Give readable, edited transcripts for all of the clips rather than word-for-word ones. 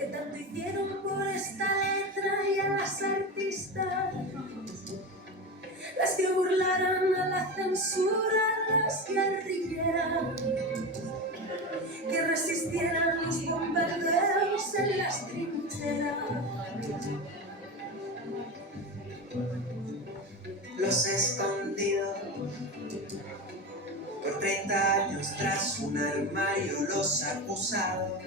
que tanto hicieron por esta letra y a las artistas, las que burlaran a la censura, las guerrilleras, que resistieran los bombardeos en las trincheras. Los escondidos por 30 años tras un armario, los acusados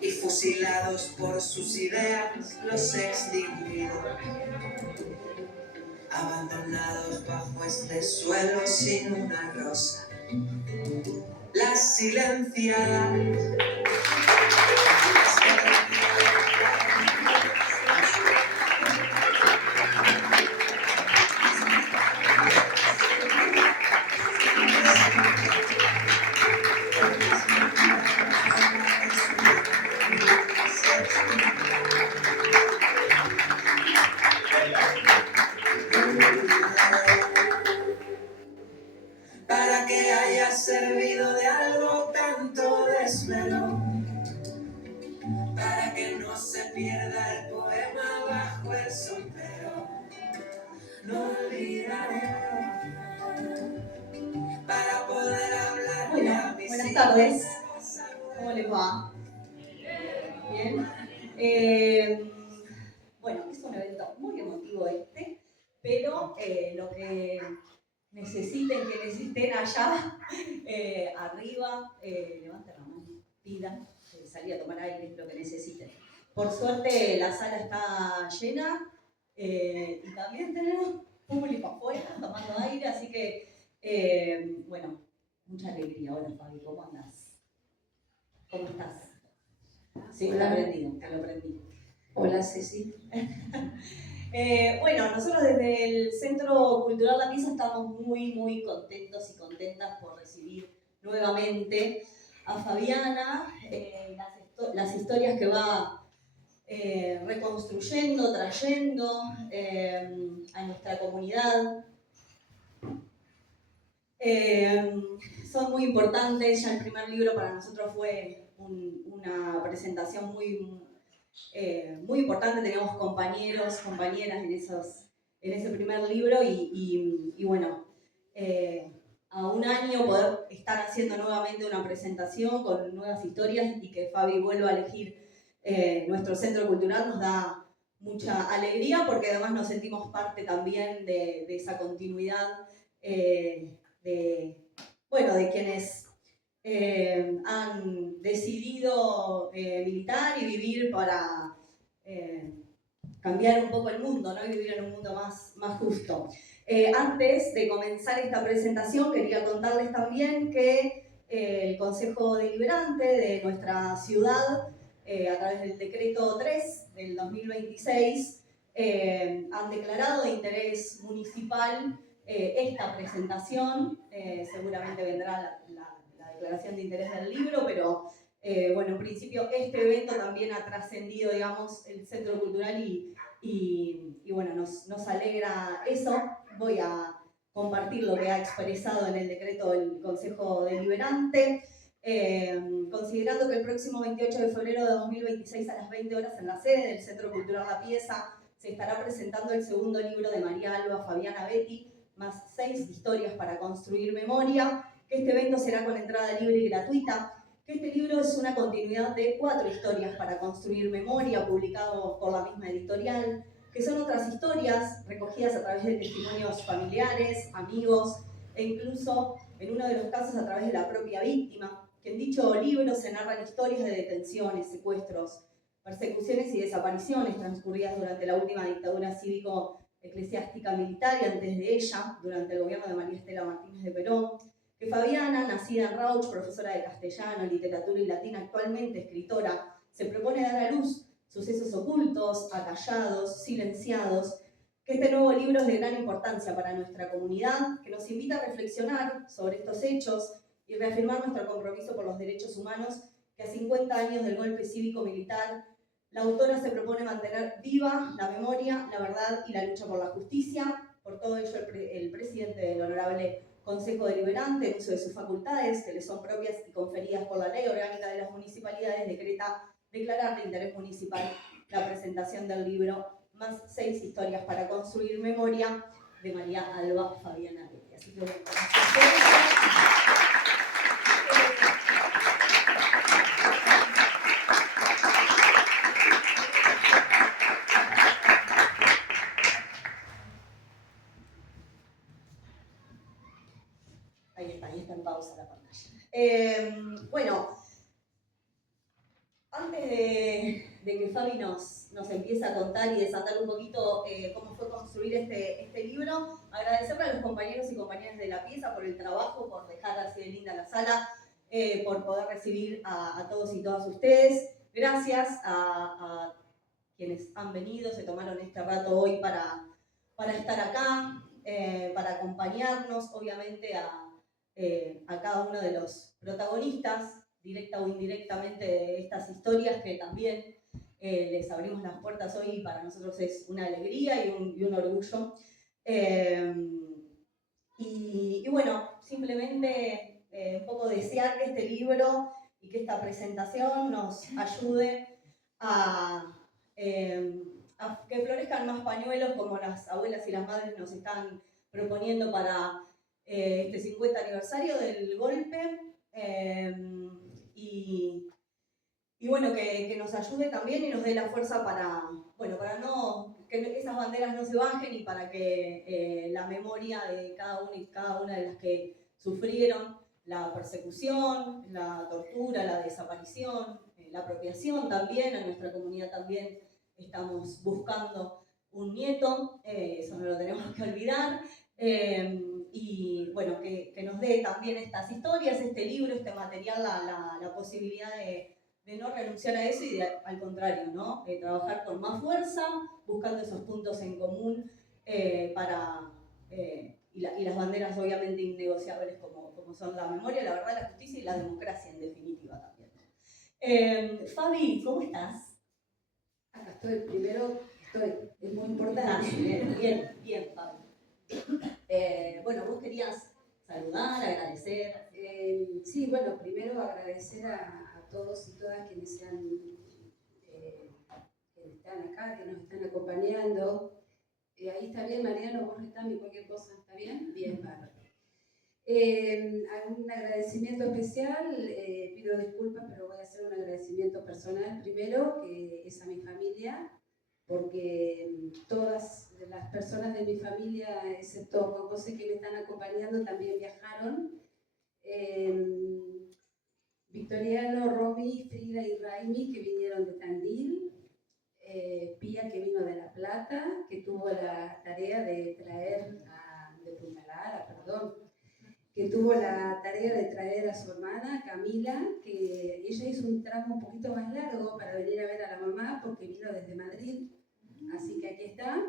y fusilados por sus ideas, los extinguidos, abandonados bajo este suelo sin una rosa, las silenciadas. Para que haya servido de algo tanto desvelo, para que no se pierda el poema bajo el sombrero, no olvidaré, para poder hablar. Bueno, buenas tardes. ¿Cómo les va? Bien. Bueno, es un evento muy emotivo pero lo que necesiten, que necesiten allá, arriba, levanten la mano, pidan, salir a tomar aire, lo que necesiten. Por suerte la sala está llena y también tenemos público afuera tomando aire, así que, bueno, mucha alegría. Hola Fabi, ¿cómo andás? ¿Cómo estás? Sí, te lo aprendí. Hola Ceci. Bueno, nosotros desde el Centro Cultural La Pieza estamos muy contentos y contentas por recibir nuevamente a Fabiana, las historias que va reconstruyendo, trayendo a nuestra comunidad. Son muy importantes, ya el primer libro para nosotros fue una presentación muy importante. Teníamos compañeros, compañeras en ese primer libro y bueno, a un año poder estar haciendo nuevamente una presentación con nuevas historias y que Fabi vuelva a elegir nuestro centro cultural nos da mucha alegría, porque además nos sentimos parte también de esa continuidad de quienes han decidido militar y vivir para cambiar un poco el mundo, ¿no? Y vivir en un mundo más justo. Antes de comenzar esta presentación, quería contarles también que el Consejo Deliberante de nuestra ciudad, a través del decreto 3 del 2026, han declarado de interés municipal esta presentación. Seguramente vendrá la declaración de interés del libro, pero bueno, en principio este evento también ha trascendido, digamos, el Centro Cultural y bueno, nos alegra eso. Voy a compartir lo que ha expresado en el decreto del Consejo Deliberante. Considerando que el próximo 28 de febrero de 2026 a las 20 horas en la sede del Centro Cultural La Pieza se estará presentando el segundo libro de María Alba Fabiana Betti, más 6 historias para construir memoria, que este evento será con entrada libre y gratuita, que este libro es una continuidad de 4 historias para construir memoria, publicado por la misma editorial, que son otras historias recogidas a través de testimonios familiares, amigos, e incluso, en uno de los casos, a través de la propia víctima, que en dicho libro se narran historias de detenciones, secuestros, persecuciones y desapariciones transcurridas durante la última dictadura cívico-eclesiástica militar y antes de ella, durante el gobierno de María Estela Martínez de Perón, que Fabiana, nacida en Rauch, profesora de castellano, literatura y latín, actualmente escritora, se propone dar a luz sucesos ocultos, acallados, silenciados, que este nuevo libro es de gran importancia para nuestra comunidad, que nos invita a reflexionar sobre estos hechos y reafirmar nuestro compromiso por los derechos humanos, que a 50 años del golpe cívico-militar, la autora se propone mantener viva la memoria, la verdad y la lucha por la justicia. Por todo ello, el presidente del Honorable Consejo Deliberante, en uso de sus facultades, que le son propias y conferidas por la Ley Orgánica de las Municipalidades, decreta declarar de interés municipal la presentación del libro Más 6 historias para construir memoria, de María Alba Fabiana Rubio. Así que bueno, ahí está en pausa la pantalla. Bueno, antes de que Fabi nos empiece a contar y desatar un poquito cómo fue construir este libro, agradecerle a los compañeros y compañeras de la pieza por el trabajo, por dejar así de linda la sala, por poder recibir a todos y todas ustedes. Gracias a quienes han venido, se tomaron este rato hoy para estar acá, para acompañarnos, obviamente a cada uno de los protagonistas, directa o indirectamente, de estas historias que también les abrimos las puertas hoy y para nosotros es una alegría y un orgullo. Y bueno, simplemente un poco desear que este libro y que esta presentación nos ayude a que florezcan más pañuelos como las abuelas y las madres nos están proponiendo para este 50 aniversario del golpe. Y bueno, que nos ayude también y nos dé la fuerza para que esas banderas no se bajen y para que la memoria de cada uno y cada una de las que sufrieron la persecución, la tortura, la desaparición, la apropiación también, a nuestra comunidad también estamos buscando un nieto, eso no lo tenemos que olvidar. Y bueno, que nos dé también estas historias, este libro, este material, la posibilidad de no renunciar a eso y al contrario, ¿no? Trabajar con más fuerza, buscando esos puntos en común y las banderas obviamente innegociables como son la memoria, la verdad, la justicia y la democracia en definitiva también. Fabi, ¿cómo estás? Acá estoy, es muy importante. Bien, Fabi. Bueno, vos querías saludar, agradecer. Sí, bueno, primero agradecer a todos y todas quienes están acá, que nos están acompañando. Ahí está bien, Mariano, vos retame cualquier cosa, ¿está bien? Bien, bárbaro. Un agradecimiento especial, pido disculpas, pero voy a hacer un agradecimiento personal primero, que es a mi familia, porque todas las personas de mi familia, excepto Juan José, que me están acompañando, también viajaron. Victoriano, Romy, Frida y Raimi, que vinieron de Tandil. Pía, que vino de La Plata, que tuvo la tarea de traer de Punta Lara, perdón, que tuvo la tarea de traer a su hermana, Camila, que ella hizo un tramo un poquito más largo para venir a ver a la mamá, porque vino desde Madrid, así que aquí está.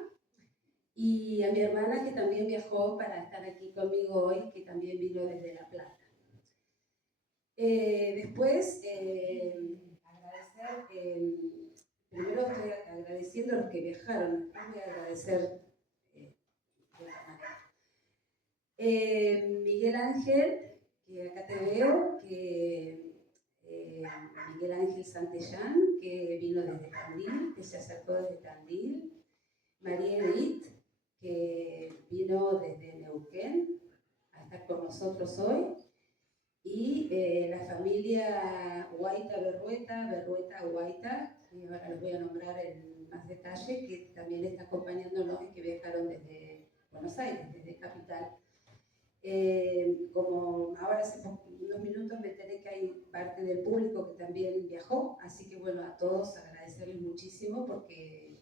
Y a mi hermana, que también viajó para estar aquí conmigo hoy, que también vino desde La Plata. Después, agradecer, primero estoy agradeciendo a los que viajaron, después voy a agradecer de otra manera. Miguel Ángel, que acá te veo, Miguel Ángel Santellán, que vino desde Tandil, que se acercó desde Tandil. María Edith, que vino desde Neuquén a estar con nosotros hoy. Y la familia Guaita Berrueta Guaita, que ahora los voy a nombrar en más detalle, que también está acompañándonos y que viajaron desde Buenos Aires, desde Capital. Como ahora hace unos minutos me enteré que hay parte del público que también viajó, así que bueno, a todos agradecerles muchísimo porque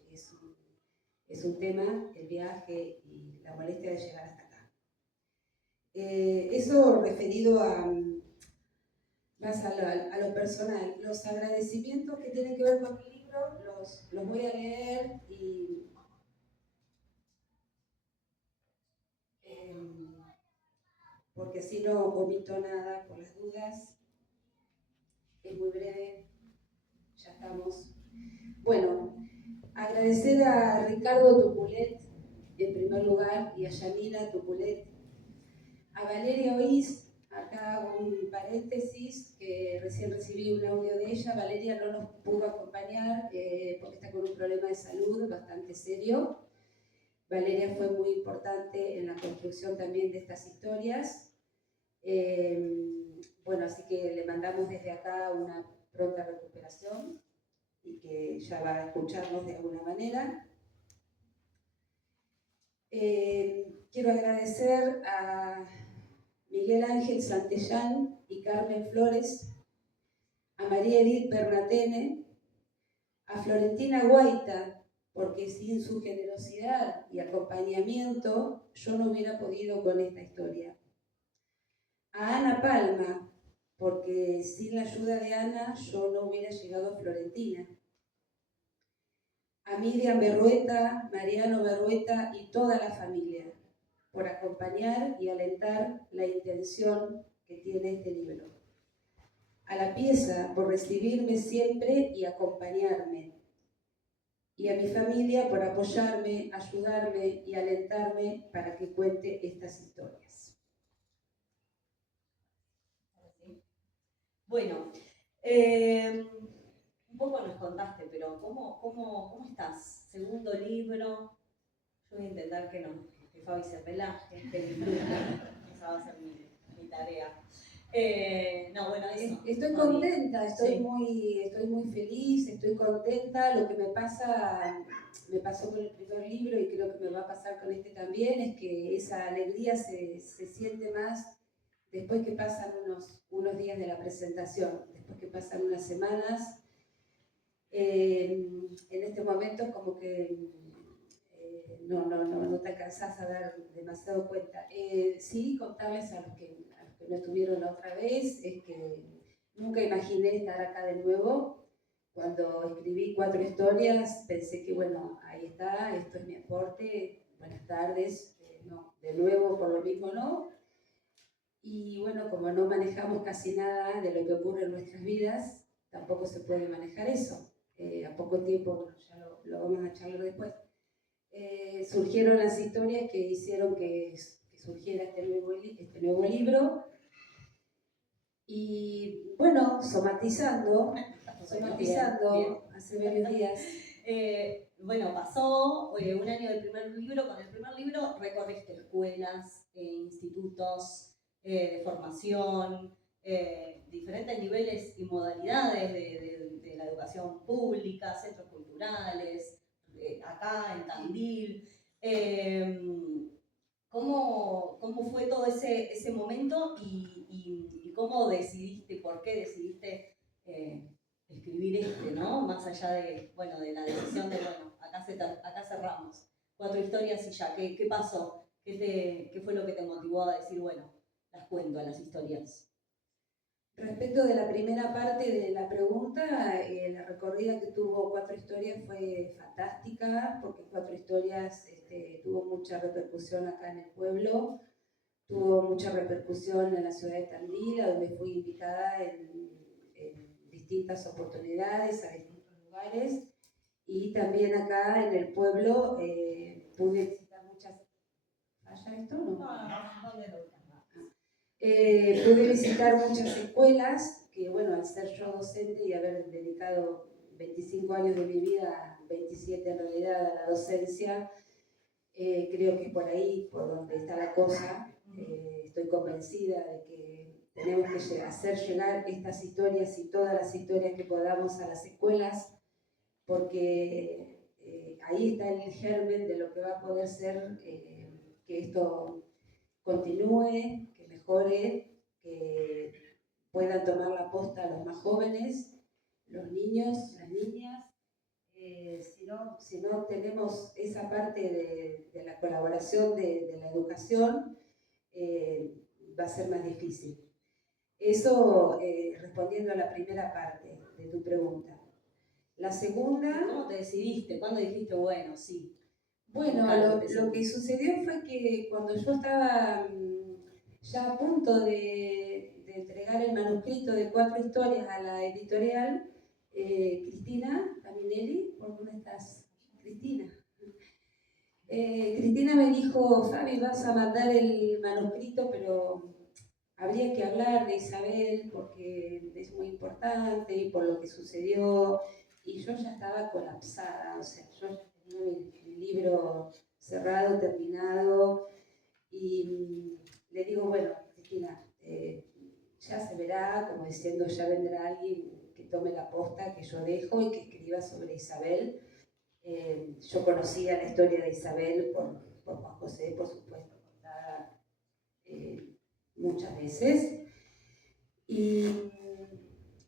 es un tema, el viaje y la molestia de llegar hasta acá. Eso referido más a lo personal. Los agradecimientos que tienen que ver con mi libro los voy a leer y porque así no omito nada por las dudas. Es muy breve, ya estamos. Bueno, agradecer a Ricardo Tupulet en primer lugar y a Yanina Tupulet, A Valeria Oís, acá hago un paréntesis, que recién recibí un audio de ella. Valeria no nos pudo acompañar porque está con un problema de salud bastante serio. Valeria fue muy importante en la construcción también de estas historias. Bueno, así que le mandamos desde acá una pronta recuperación y que ya va a escucharnos de alguna manera. Quiero agradecer a Miguel Ángel Santellán y Carmen Flores, a María Edith Bernatene, a Florentina Guaita, porque sin su generosidad y acompañamiento yo no hubiera podido con esta historia. A Ana Palma, porque sin la ayuda de Ana yo no hubiera llegado a Florentina. A Miriam Berrueta, Mariano Berrueta y toda la familia, por acompañar y alentar la intención que tiene este libro. A la pieza por recibirme siempre y acompañarme. Y a mi familia por apoyarme, ayudarme y alentarme para que cuente estas historias. Bueno, un poco nos contaste, pero ¿cómo estás? Segundo libro. Yo voy a intentar que Fabi se relaje, que disfrute. Esa va a ser mi tarea. No, bueno, eso. Estoy contenta, estoy muy feliz, estoy contenta. Lo que me pasó con el primer libro y creo que me va a pasar con este también, es que esa alegría se siente más después que pasan unos días de la presentación, después que pasan unas semanas. En este momento es como que no te alcanzás a dar demasiado cuenta. Sí, contarles a los que no estuvieron la otra vez, es que nunca imaginé estar acá de nuevo. Cuando escribí 4 historias, pensé que bueno, ahí está, esto es mi aporte, buenas tardes, no, de nuevo por lo mismo no. Y bueno, como no manejamos casi nada de lo que ocurre en nuestras vidas, tampoco se puede manejar eso. A poco tiempo, bueno, ya lo vamos a charlar después. Surgieron las historias que hicieron que surgiera este nuevo libro. Y bueno, somatizando Bien. hace varios días. Bueno, pasó un año del primer libro. Con el primer libro recorriste escuelas, institutos de formación, diferentes niveles y modalidades de la educación pública, centros culturales, acá en Tandil. ¿Cómo fue todo ese momento y cómo decidiste, por qué decidiste escribir ¿no? Más allá de la decisión de, acá cerramos 4 historias y ya, ¿qué pasó? ¿Qué fue lo que te motivó a decir, bueno, las cuento a las historias? Respecto de la primera parte de la pregunta, la recorrida que tuvo 4 historias fue fantástica, porque 4 historias tuvo mucha repercusión acá en el pueblo, tuvo mucha repercusión en la ciudad de Tandil, a donde fui invitada en distintas oportunidades, a distintos lugares, y también acá en el pueblo pude visitar muchas... ¿Falla esto o no? Pude visitar muchas escuelas, que bueno, al ser yo docente y haber dedicado 25 años de mi vida, 27 en realidad, a la docencia, creo que es por ahí, por donde está la cosa. Estoy convencida de que tenemos que hacer llegar estas historias y todas las historias que podamos a las escuelas, porque ahí está el germen de lo que va a poder ser que esto continúe, que mejore, que puedan tomar la posta los más jóvenes, los niños, las niñas. Si no tenemos esa parte de la colaboración de la educación, va a ser más difícil. Eso respondiendo a la primera parte de tu pregunta. La segunda... ¿Cómo te decidiste? ¿Cuándo dijiste, bueno, sí? Bueno, lo que sucedió fue que cuando yo estaba ya a punto de entregar el manuscrito de 4 historias a la editorial, Cristina Caminelli, ¿por dónde estás? Cristina. Cristina me dijo, Fabi, vas a mandar el manuscrito, pero habría que hablar de Isabel porque es muy importante y por lo que sucedió. Y yo ya estaba colapsada, o sea, yo ya tenía mi libro cerrado, terminado, y le digo, bueno, Cristina, ya se verá, como diciendo, ya vendrá alguien que tome la posta que yo dejo y que escriba sobre Isabel. Yo conocía la historia de Isabel por Juan José, por supuesto, contada muchas veces. Y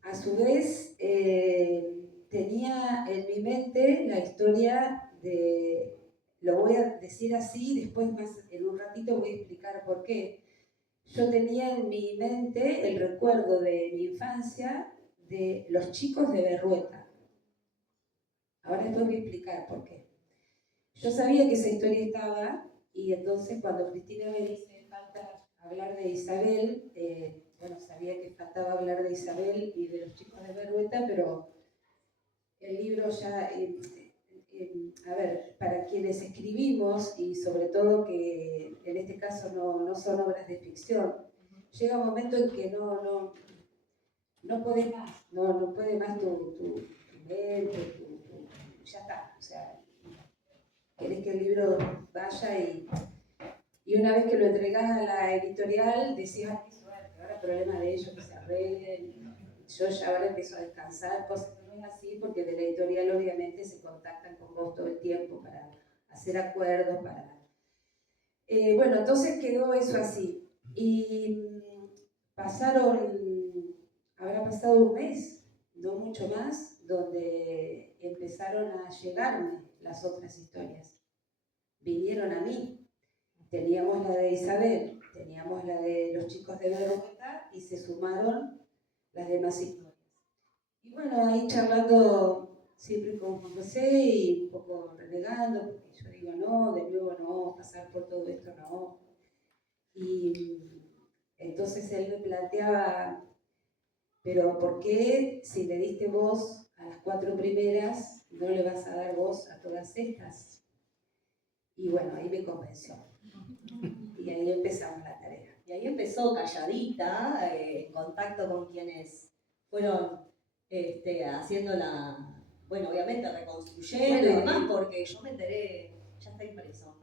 a su vez tenía en mi mente la historia de, lo voy a decir así, después más en un ratito voy a explicar por qué. Yo tenía en mi mente el recuerdo de mi infancia de los chicos de Berrueta. Ahora después voy a explicar por qué. Yo sabía que esa historia estaba y entonces cuando Cristina me dice falta hablar de Isabel, bueno, sabía que faltaba hablar de Isabel y de los chicos de Berrueta, pero el libro ya, a ver, para quienes escribimos y sobre todo que en este caso no son obras de ficción, llega un momento en que no podés más, no puede más tu mente, ya está, o sea, querés que el libro vaya y una vez que lo entregás a la editorial decís, ay, qué suerte, ahora problema de ellos que se arreglen, yo ya ahora empiezo a descansar, cosas que no es así porque de la editorial obviamente se contactan con vos todo el tiempo para hacer acuerdos, para... bueno, entonces quedó eso así y habrá pasado un mes, no mucho más, donde empezaron a llegarme las otras historias. Vinieron a mí. Teníamos la de Isabel, teníamos la de los chicos de Berrueta y se sumaron las demás historias. Y bueno, ahí charlando siempre con Juan José y un poco renegando, porque yo digo, no, de nuevo no, pasar por todo esto no. Y entonces él me planteaba, pero ¿por qué si le diste voz a las 4 primeras, no le vas a dar voz a todas estas? Y bueno, ahí me convenció. Y ahí empezamos la tarea. Y ahí empezó calladita, en contacto con quienes fueron haciendo bueno, obviamente reconstruyendo y demás, porque yo me enteré, ya está impreso.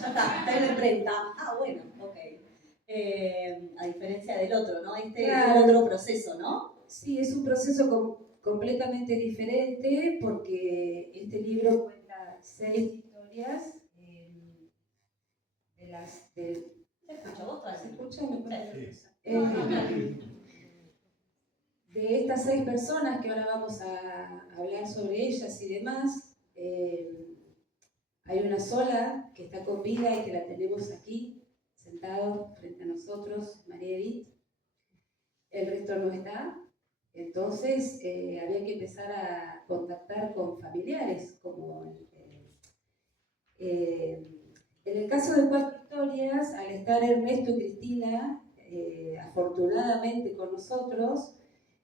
Ya está en la imprenta. Ah, bueno, ok. A diferencia del otro, ¿no? Claro. Es otro proceso, ¿no? Sí, es un proceso completamente diferente porque este libro cuenta 6 historias de las... ¿Se escucha vos? ¿Se escucha? ¿Me puede Sí. De estas 6 personas que ahora vamos a hablar sobre ellas y demás, hay una sola que está con vida y que la tenemos aquí, sentado frente a nosotros, María Edith. El resto no está. Entonces había que empezar a contactar con familiares, como en el caso de 4 historias, al estar Ernesto y Cristina afortunadamente con nosotros,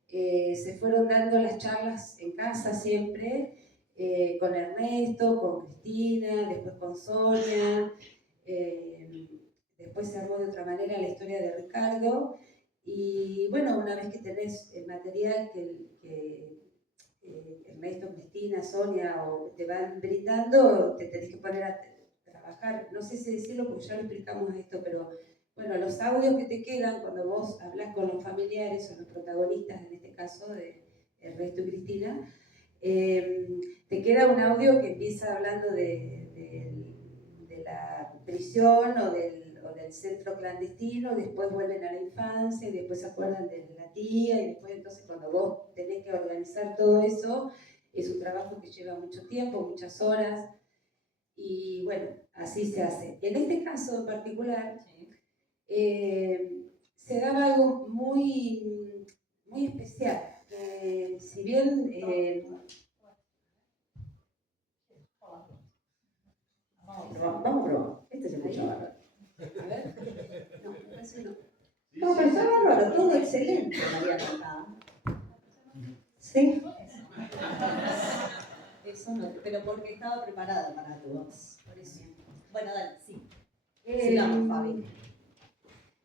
se fueron dando las charlas en casa siempre, con Ernesto, con Cristina, después con Sonia, después se armó de otra manera la historia de Ricardo, y bueno, una vez que tenés el material que Ernesto, Cristina, Sonia o te van brindando, te tenés que poner a trabajar. No sé si decirlo porque ya lo explicamos esto, pero bueno, los audios que te quedan cuando vos hablas con los familiares o los protagonistas, en este caso de Ernesto y Cristina, te queda un audio que empieza hablando de la prisión o del centro clandestino, después vuelven a la infancia, y después se acuerdan de la tía, y después entonces cuando vos tenés que organizar todo eso, es un trabajo que lleva mucho tiempo, muchas horas, y bueno, así se hace. En este caso en particular, se daba algo muy, muy especial. Si bien... Vamos a probar. Este se escucha bárbaro. A ver. No, me parece no. No, pero está bárbaro, todo excelente, Mariana, acá. ¿Sí? Eso no, pero porque estaba preparada para tu voz. Por eso. Bueno, dale, sí. Eh, Sigamos, Fabi.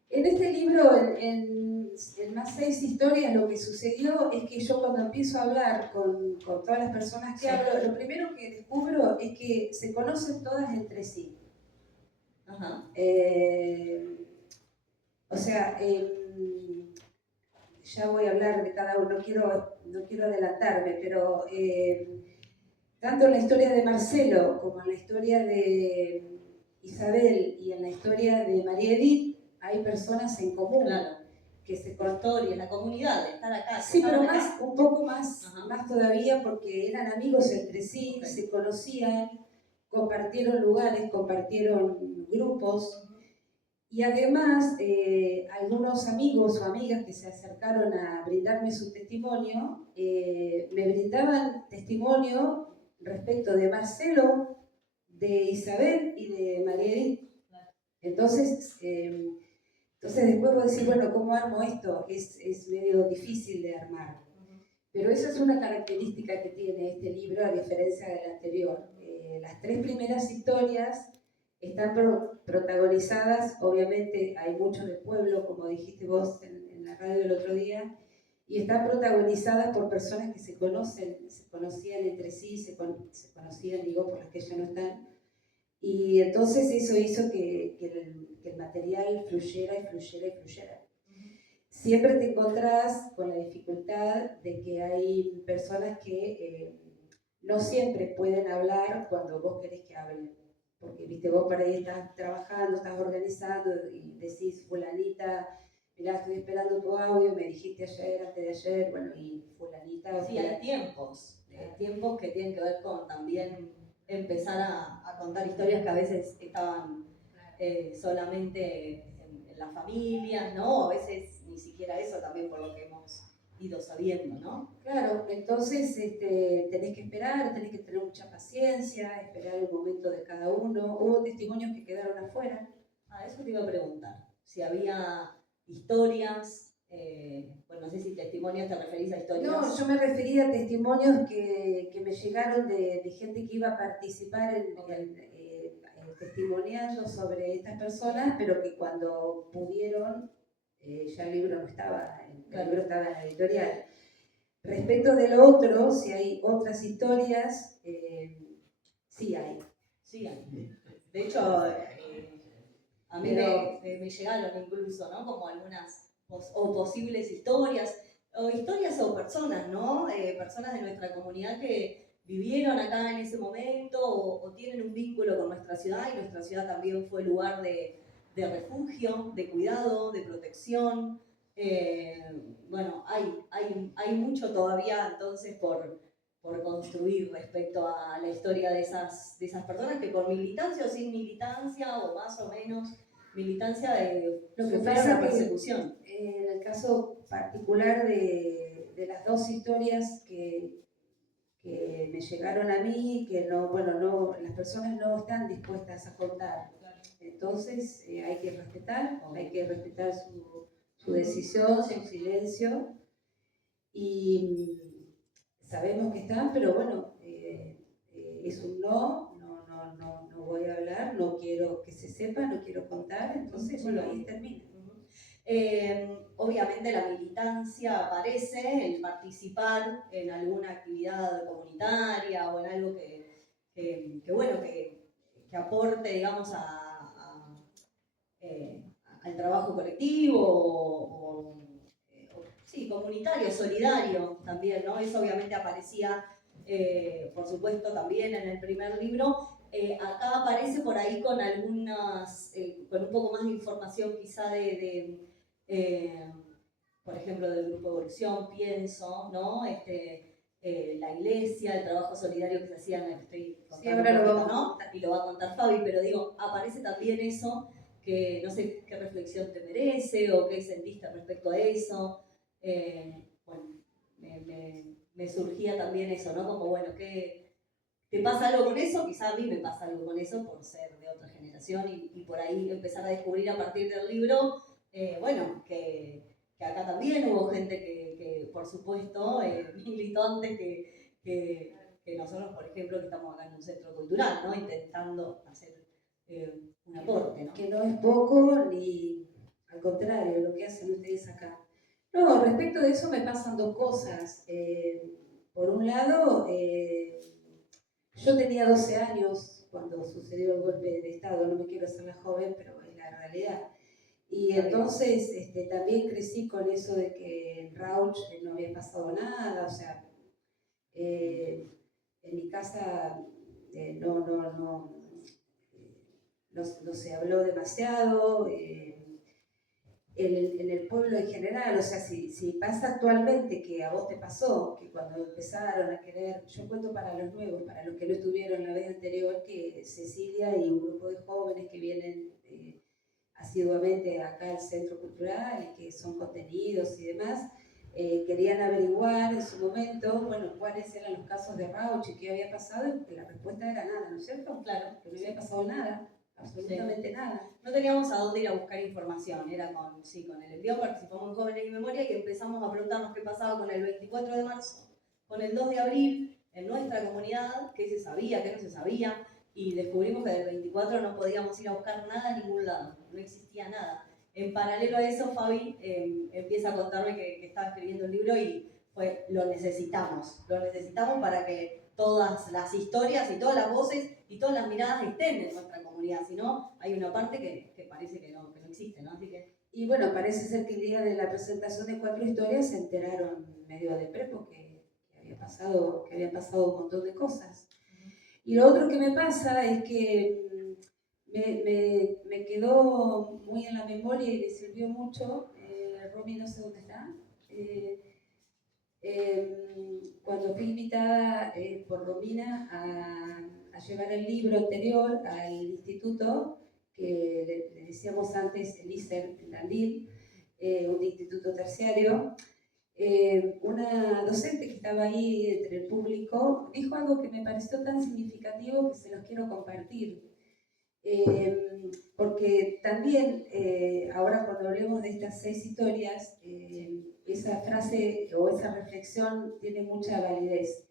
En este libro, en más 6 historias, lo que sucedió es que yo cuando empiezo a hablar con todas las personas que Sí. hablo, lo primero que descubro es que se conocen todas entre sí. Ajá. O sea, ya voy a hablar de cada uno, no quiero adelantarme, pero tanto en la historia de Marcelo como en la historia de Isabel y en la historia de María Edith hay personas en común. Claro. Que se La historia, la comunidad, de estar acá. Sí, pero acá. un poco más Ajá. todavía porque eran amigos entre sí, Okay. se conocían, compartieron lugares, compartieron grupos. Y además, algunos amigos o amigas que se acercaron a brindarme su testimonio, me brindaban testimonio respecto de Marcelo, de Isabel y de María Edith. Entonces después vos decís, bueno, ¿cómo armo esto? Es medio difícil de armar. Pero esa es una característica que tiene este libro a diferencia del anterior. Las 3 primeras historias están protagonizadas, obviamente hay mucho del pueblo, como dijiste vos en la radio el otro día, y están protagonizadas por personas que se conocían entre sí, se conocían, digo, por las que ya no están. Y entonces eso hizo que el material fluyera y fluyera y fluyera. Siempre te encontrás con la dificultad de que hay personas que no siempre pueden hablar cuando vos querés que hablen. Porque, viste, vos por ahí estás trabajando, estás organizando y decís, fulanita, mirá, estoy esperando tu audio, me dijiste ayer, antes de ayer, bueno, y fulanita... Sí, hay tiempos que tienen que ver con también empezar a contar historias que a veces estaban solamente en las familias, ¿no? A veces ni siquiera eso también por lo que hemos ido sabiendo, ¿no? Claro, entonces tenés que esperar, tenés que tener mucha paciencia, esperar el momento de cada uno. Hubo testimonios que quedaron afuera. Eso te iba a preguntar, si había historias, bueno, no sé si testimonios te referís a historias. No, yo me refería a testimonios que me llegaron de gente que iba a participar testimoniando sobre estas personas, pero que cuando pudieron, ya el libro no estaba, el libro estaba en la editorial. Respecto de lo otro, si hay otras historias, sí hay. Sí hay. De hecho, a mí me llegaron incluso, ¿no? Como algunas o posibles historias o personas, ¿no? Personas de nuestra comunidad que vivieron acá en ese momento o tienen un vínculo con nuestra ciudad y nuestra ciudad también fue lugar de refugio, de cuidado, de protección. Bueno, hay mucho todavía entonces por construir respecto a la historia de esas personas que por militancia o sin militancia o más o menos militancia lo que pasa pasa la persecución. En el caso particular de las 2 historias que me llegaron a mí, que no, bueno, no, las personas no están dispuestas a contar. Entonces hay que respetar su decisión, su silencio. Y sabemos que están, pero bueno, es un no voy a hablar, no quiero que se sepa, no quiero contar, entonces bueno, ahí termina. Obviamente la militancia aparece, el participar en alguna actividad comunitaria o en algo que aporte, digamos, al trabajo colectivo o sí, comunitario, solidario también, ¿no? Eso obviamente aparecía, por supuesto, también en el primer libro. Acá aparece por ahí con algunas, con un poco más de información quizá por ejemplo, del Grupo Evolución, pienso, ¿no? La iglesia, el trabajo solidario que se hacía en el estoy contando sí, ahora un poquito, ¿no? Y lo va a contar Fabi, pero digo, aparece también eso, que no sé qué reflexión te merece o qué sentiste respecto a eso. Bueno, me surgía también eso, ¿no? Como, bueno, ¿te pasa algo con eso? Quizá a mí me pasa algo con eso por ser de otra generación y por ahí empezar a descubrir a partir del libro, bueno, que acá también hubo gente que por supuesto, militó antes que nosotros, por ejemplo, que estamos acá en un centro cultural, ¿no? Intentando hacer un aporte, ¿no? Que no es poco, ni al contrario, lo que hacen ustedes acá. No, respecto de eso me pasan dos cosas. Por un lado, yo tenía 12 años cuando sucedió el golpe de Estado, no me quiero hacer la joven, pero es la realidad. Y entonces también crecí con eso de que en Rauch no había pasado nada, o sea, en mi casa no se habló demasiado, en el pueblo en general, o sea, si pasa actualmente que a vos te pasó, que cuando empezaron a querer, yo cuento para los nuevos, para los que no estuvieron la vez anterior, que Cecilia y un grupo de jóvenes que vienen asiduamente acá al Centro Cultural y que son contenidos y demás, querían averiguar en su momento, bueno, cuáles eran los casos de Rauch y qué había pasado, y la respuesta era nada, ¿no es cierto? Claro. Que no había pasado nada, absolutamente nada. No teníamos a dónde ir a buscar información, era con el envío, participamos en Jóvenes y Memoria y empezamos a preguntarnos qué pasaba con el 24 de marzo, con el 2 de abril, en nuestra comunidad, qué se sabía, qué no se sabía, y descubrimos que del 24 no podíamos ir a buscar nada a ningún lado, no existía nada. En paralelo a eso, Fabi empieza a contarme que estaba escribiendo un libro y lo necesitamos para que todas las historias y todas las voces y todas las miradas estén en nuestra comunidad, si no, hay una parte que parece que no existe, ¿no? Así que... Y bueno, parece ser que el día de la presentación de 4 historias se enteraron medio de prepo que habían pasado un montón de cosas. Y lo otro que me pasa es que me quedó muy en la memoria y me sirvió mucho, Romy no sé dónde está, cuando fui invitada por Romina a llevar el libro anterior al instituto, que le decíamos antes el ISER en Tandil, un instituto terciario, una docente que estaba ahí entre el público dijo algo que me pareció tan significativo que se los quiero compartir. Porque también, ahora cuando hablemos de estas 6 historias, esa frase o esa reflexión tiene mucha validez.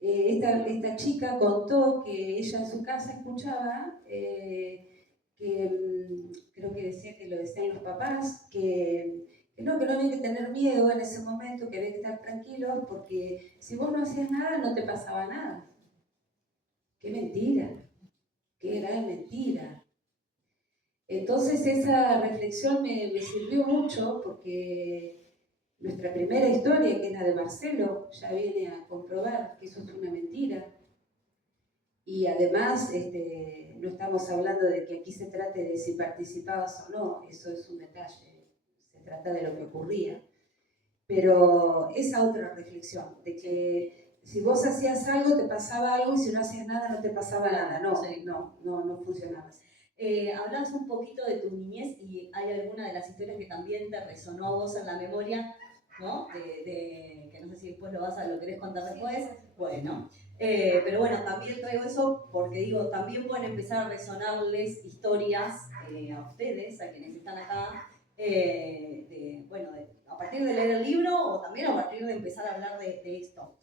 Esta chica contó que ella en su casa escuchaba, creo que decía que lo decían los papás, que no había que tener miedo en ese momento, que había que estar tranquilos, porque si vos no hacías nada, no te pasaba nada. ¡Qué mentira! ¡Qué gran mentira! Entonces esa reflexión me sirvió mucho porque nuestra primera historia, que es la de Marcelo, ya viene a comprobar que eso es una mentira. Y además no estamos hablando de que aquí se trate de si participabas o no, eso es un detalle, se trata de lo que ocurría. Pero esa otra reflexión, de que si vos hacías algo te pasaba algo y si no hacías nada no te pasaba nada, no funcionaba así. Hablabas un poquito de tu niñez y hay alguna de las historias que también te resonó a vos en la memoria, ¿no? Que no sé si después lo querés contar después. Bueno, pero bueno, también traigo eso porque digo, también pueden empezar a resonarles historias a ustedes, a quienes están acá, a partir de leer el libro o también a partir de empezar a hablar de esto.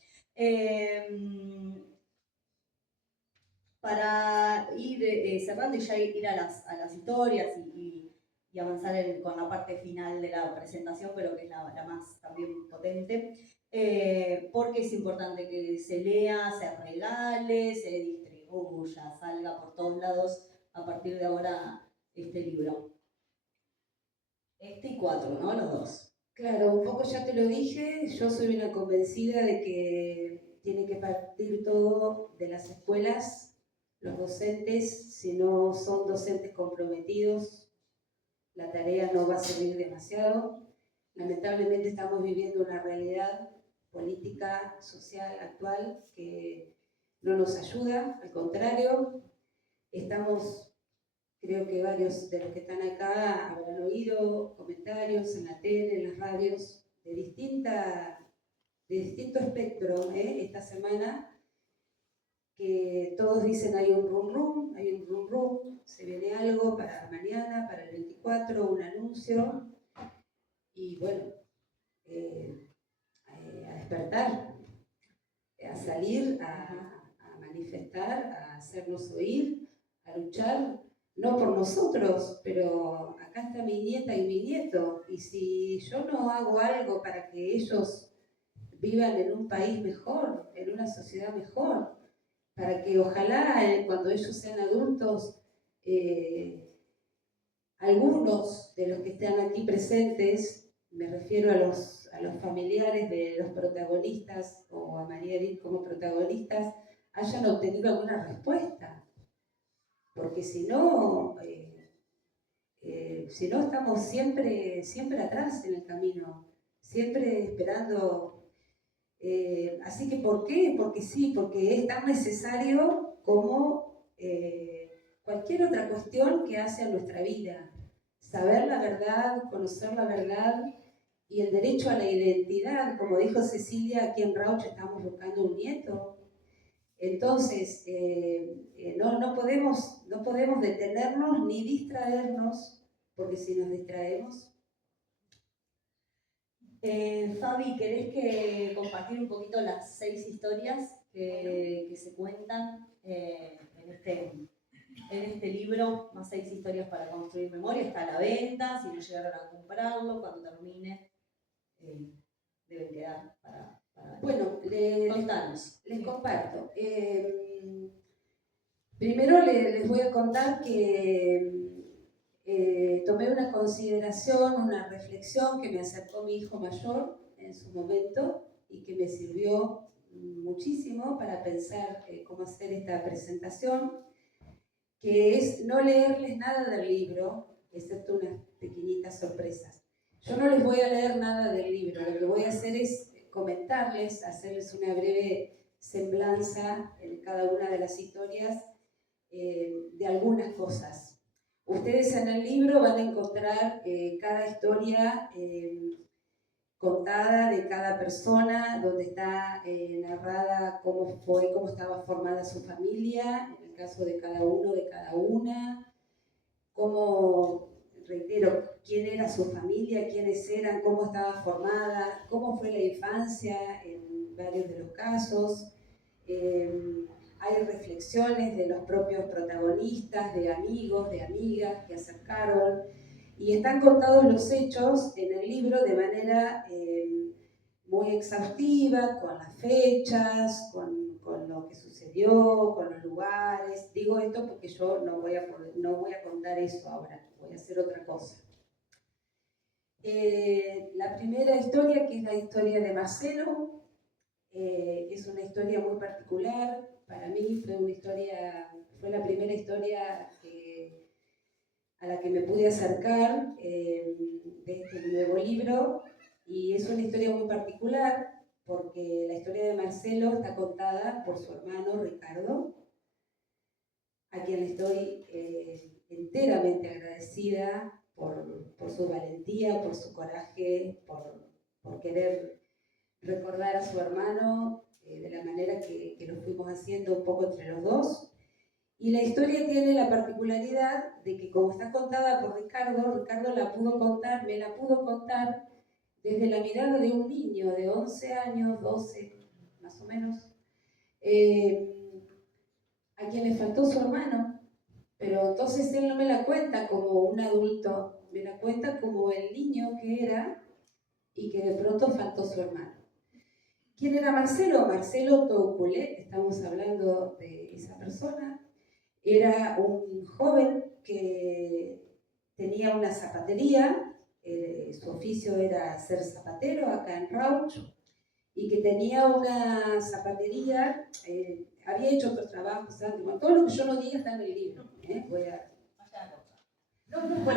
Para ir cerrando y ya ir a las historias y avanzar con la parte final de la presentación, pero que es la más también potente, porque es importante que se lea, se regale, se distribuya, salga por todos lados a partir de ahora este libro. Este y 4, ¿no? Los 2. Claro, un poco ya te lo dije, yo soy una convencida de que tiene que partir todo de las escuelas. Los docentes, si no son docentes comprometidos, la tarea no va a servir demasiado. Lamentablemente estamos viviendo una realidad política, social, actual que no nos ayuda, al contrario, creo que varios de los que están acá habrán oído comentarios en la tele, en las radios, de distinto espectro esta semana, que todos dicen hay un rum, se viene algo para mañana, para el 24, un anuncio, y bueno, a despertar, a salir, a manifestar, a hacernos oír, a luchar, no por nosotros, pero acá está mi nieta y mi nieto, y si yo no hago algo para que ellos vivan en un país mejor, en una sociedad mejor, para que ojalá cuando ellos sean adultos, algunos de los que están aquí presentes, me refiero a los familiares de los protagonistas o a María Edith como protagonistas, hayan obtenido alguna respuesta. Porque si no estamos siempre, siempre atrás en el camino, siempre esperando. Así que ¿por qué? Porque sí, porque es tan necesario como cualquier otra cuestión que hace a nuestra vida. Saber la verdad, conocer la verdad y el derecho a la identidad. Como dijo Cecilia, aquí en Rauch estamos buscando un nieto. Entonces, no podemos detenernos ni distraernos, porque si nos distraemos... Fabi, ¿querés que compartir un poquito las 6 historias que se cuentan en este libro? Más 6 historias para construir memoria. Está a la venta, si no llegaron a comprarlo, cuando termine deben quedar para Bueno, contanos. Les comparto. Primero les voy a contar que tomé una consideración, una reflexión que me acercó mi hijo mayor en su momento y que me sirvió muchísimo para pensar cómo hacer esta presentación, que es no leerles nada del libro, excepto unas pequeñitas sorpresas. Yo no les voy a leer nada del libro, lo que voy a hacer es comentarles, hacerles una breve semblanza en cada una de las historias de algunas cosas. Ustedes en el libro van a encontrar cada historia contada de cada persona, donde está narrada cómo estaba formada su familia, en el caso de cada uno, de cada una, cómo, reitero, quién era su familia, quiénes eran, cómo estaba formada, cómo fue la infancia en varios de los casos. Hay reflexiones de los propios protagonistas, de amigos, de amigas que acercaron, y están contados los hechos en el libro de manera muy exhaustiva, con las fechas, con lo que sucedió, con los lugares. Digo esto porque yo no voy a contar eso ahora, voy a hacer otra cosa. La primera historia, que es la historia de Marcelo, es una historia muy particular. Para mí fue la primera historia a la que me pude acercar de este nuevo libro, y es una historia muy particular porque la historia de Marcelo está contada por su hermano Ricardo, a quien estoy enteramente agradecida por su valentía, por su coraje, por querer recordar a su hermano de la manera que lo fuimos haciendo un poco entre los dos. Y la historia tiene la particularidad de que, como está contada por Ricardo me la pudo contar desde la mirada de un niño de 11 años, 12 más o menos, a quien le faltó su hermano. Pero entonces él no me la cuenta como un adulto, me la cuenta como el niño que era y que de pronto faltó su hermano. ¿Quién era Marcelo? Marcelo Touculé, estamos hablando de esa persona. Era un joven que tenía una zapatería, su oficio era ser zapatero acá en Rauch, y que tenía una zapatería, había hecho otros trabajos antes. Bueno, todo lo que yo no diga está en el libro. No es por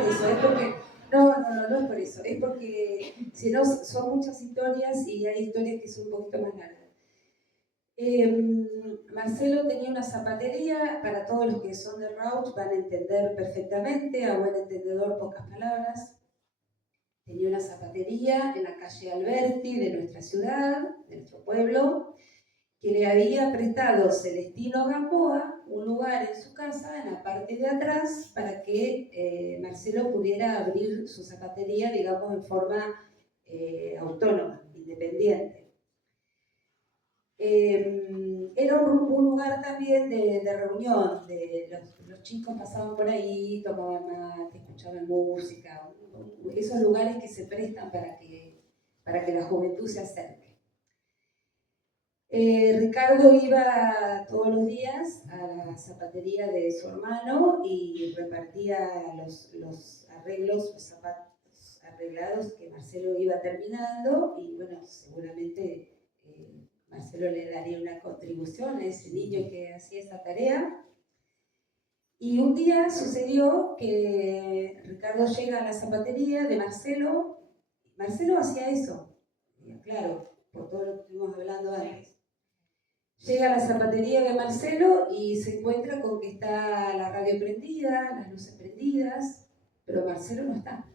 eso, es porque... No es por eso, es porque si no son muchas historias y hay historias que son un poquito más largas. Marcelo tenía una zapatería, para todos los que son de Rauch van a entender perfectamente, a buen entendedor pocas palabras. Tenía una zapatería en la calle Alberti de nuestra ciudad, de nuestro pueblo, que le había prestado Celestino Gamboa un lugar en su casa, en la parte de atrás, para que Marcelo pudiera abrir su zapatería, digamos, en forma autónoma, independiente. Era un lugar también de reunión, los chicos pasaban por ahí, tomaban mate, escuchaban música, esos lugares que se prestan para que la juventud se acerque. Ricardo iba todos los días a la zapatería de su hermano y repartía los arreglos, los zapatos arreglados que Marcelo iba terminando, y bueno, seguramente Marcelo le daría una contribución a ese niño que hacía esa tarea. Y un día sucedió que Ricardo llega a la zapatería de Marcelo. Marcelo hacía eso, claro, por todo lo que estuvimos hablando antes. Llega a la zapatería de Marcelo y se encuentra con que está la radio prendida, las luces prendidas, pero Marcelo no está.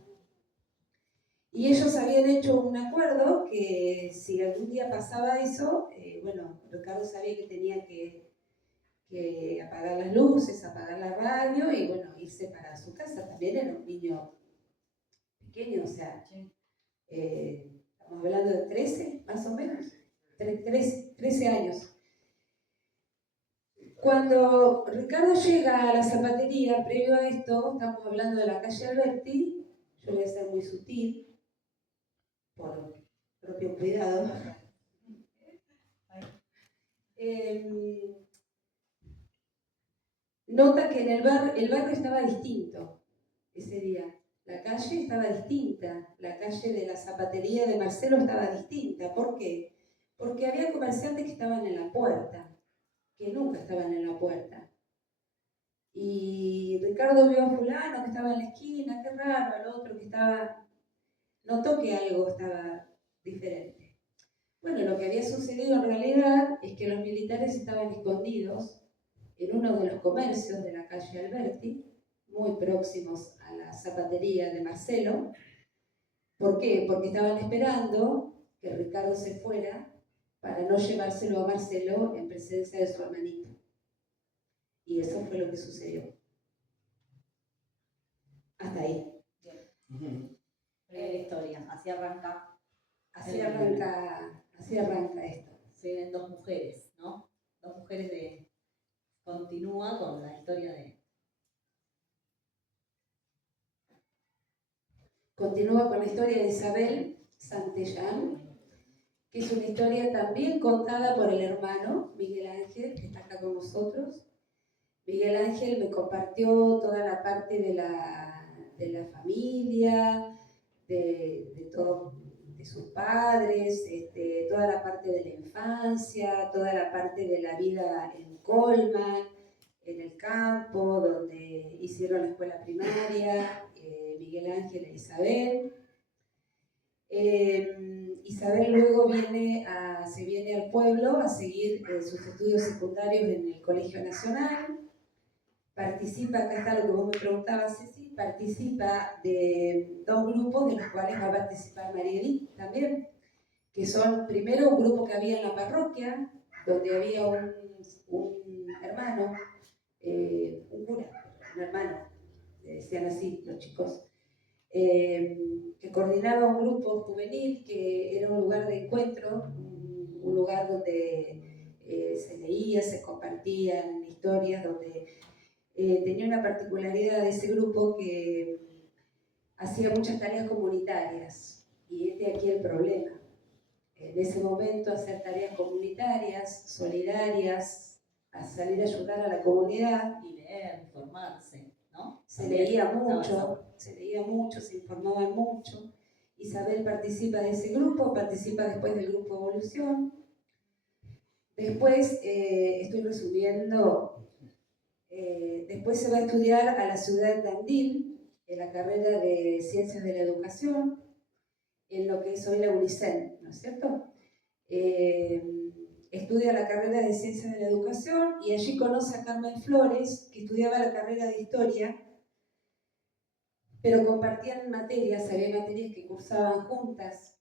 Y ellos habían hecho un acuerdo que si algún día pasaba eso, bueno, Ricardo sabía que tenía que apagar las luces, apagar la radio y bueno, irse para su casa. También era un niño pequeño, o sea, estamos hablando de 13, más o menos, 13 años. Cuando Ricardo llega a la zapatería, previo a esto, estamos hablando de la calle Alberti, yo voy a ser muy sutil, por propio cuidado. Nota que en el barrio estaba distinto ese día. La calle estaba distinta, la calle de la zapatería de Marcelo estaba distinta. ¿Por qué? Porque había comerciantes que estaban en la puerta, que nunca estaban en la puerta. Y Ricardo vio a fulano que estaba en la esquina, qué raro, al otro que estaba... Notó que algo estaba diferente. Bueno, lo que había sucedido en realidad es que los militares estaban escondidos en uno de los comercios de la calle Alberti, muy próximos a la zapatería de Marcelo. ¿Por qué? Porque estaban esperando que Ricardo se fuera para no llevárselo a Marcelo en presencia de su hermanito. Y eso fue lo que sucedió. Hasta ahí. La historia, así arranca. Así arranca esto. Se ven dos mujeres, ¿no? Dos mujeres de... Continúa con la historia de... Continúa con la historia de Isabel Santellán, que es una historia también contada por el hermano Miguel Ángel, que está acá con nosotros. Miguel Ángel me compartió toda la parte de la familia, de sus padres, toda la parte de la infancia, toda la parte de la vida en Colman, en el campo, donde hicieron la escuela primaria, Miguel Ángel e Isabel. Isabel luego se viene al pueblo a seguir sus estudios secundarios en el Colegio Nacional. Participa, acá está lo que vos me preguntabas, Ceci, participa de dos grupos de los cuales va a participar María Edith también, que son primero un grupo que había en la parroquia, donde había un hermano, un cura, un hermano, decían así los chicos, que coordinaba un grupo juvenil que era un lugar de encuentro, un lugar donde se leía, se compartían historias, donde tenía una particularidad de ese grupo que hacía muchas tareas comunitarias, y este aquí el problema. En ese momento hacer tareas comunitarias, solidarias, a salir a ayudar a la comunidad. Y leer, informarse, ¿no? Se leía mucho, se informaban mucho. Isabel participa de ese grupo, participa después del grupo Evolución. Después, estoy resumiendo, después se va a estudiar a la ciudad de Tandil, en la carrera de Ciencias de la Educación, en lo que es hoy la UNICEN, ¿no es cierto? Estudia la carrera de Ciencias de la Educación y allí conoce a Carmen Flores, que estudiaba la carrera de Historia, pero compartían materias, había materias que cursaban juntas.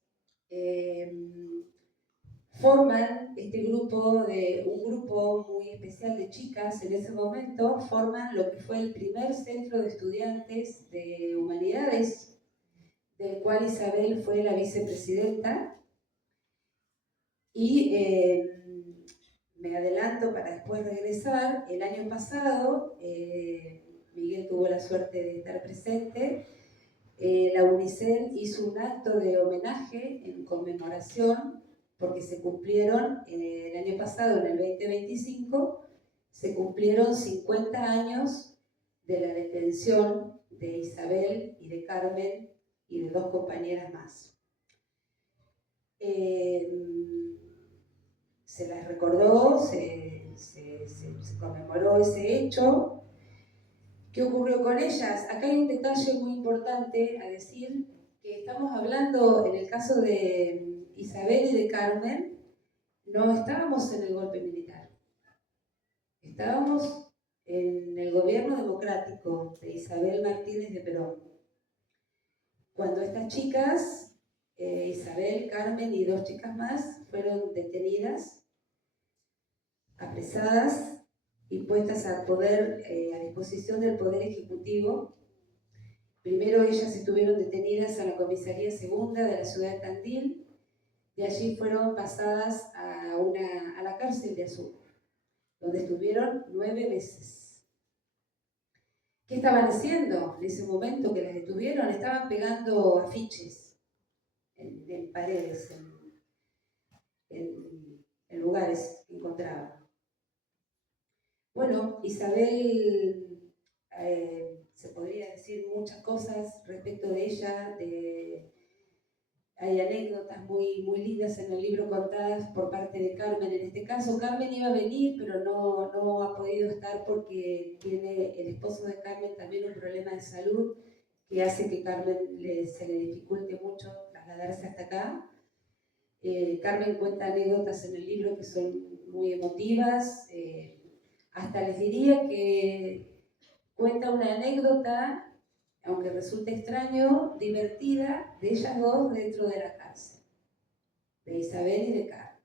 Forman un grupo muy especial de chicas en ese momento, forman lo que fue el primer centro de estudiantes de humanidades, del cual Isabel fue la vicepresidenta, y me adelanto para después regresar. El año pasado, Miguel tuvo la suerte de estar presente. La UNICEF hizo un acto de homenaje en conmemoración, porque se cumplieron el año pasado, en el 2025, se cumplieron 50 años de la detención de Isabel y de Carmen y de 2 compañeras más. Se las recordó, se conmemoró ese hecho. ¿Qué ocurrió con ellas? Acá hay un detalle muy importante a decir, que estamos hablando, en el caso de Isabel y de Carmen, no estábamos en el golpe militar. Estábamos en el gobierno democrático de Isabel Martínez de Perón. Cuando estas chicas, Isabel, Carmen y 2 chicas más, fueron detenidas, apresadas y puestas a disposición del Poder Ejecutivo. Primero ellas estuvieron detenidas a la Comisaría Segunda de la ciudad de Tandil, y allí fueron pasadas a la cárcel de Azul, donde estuvieron 9 meses. ¿Qué estaban haciendo en ese momento que las detuvieron? Estaban pegando afiches en paredes, en lugares que encontraban. Bueno, Isabel, se podría decir muchas cosas respecto de ella. Hay anécdotas muy, muy lindas en el libro contadas por parte de Carmen. En este caso, Carmen iba a venir, pero no ha podido estar porque tiene el esposo de Carmen también un problema de salud que hace que Carmen se le dificulte mucho trasladarse hasta acá. Carmen cuenta anécdotas en el libro que son muy emotivas. Hasta les diría que cuenta una anécdota, aunque resulte extraño, divertida, de ellas 2 dentro de la cárcel, de Isabel y de Carmen.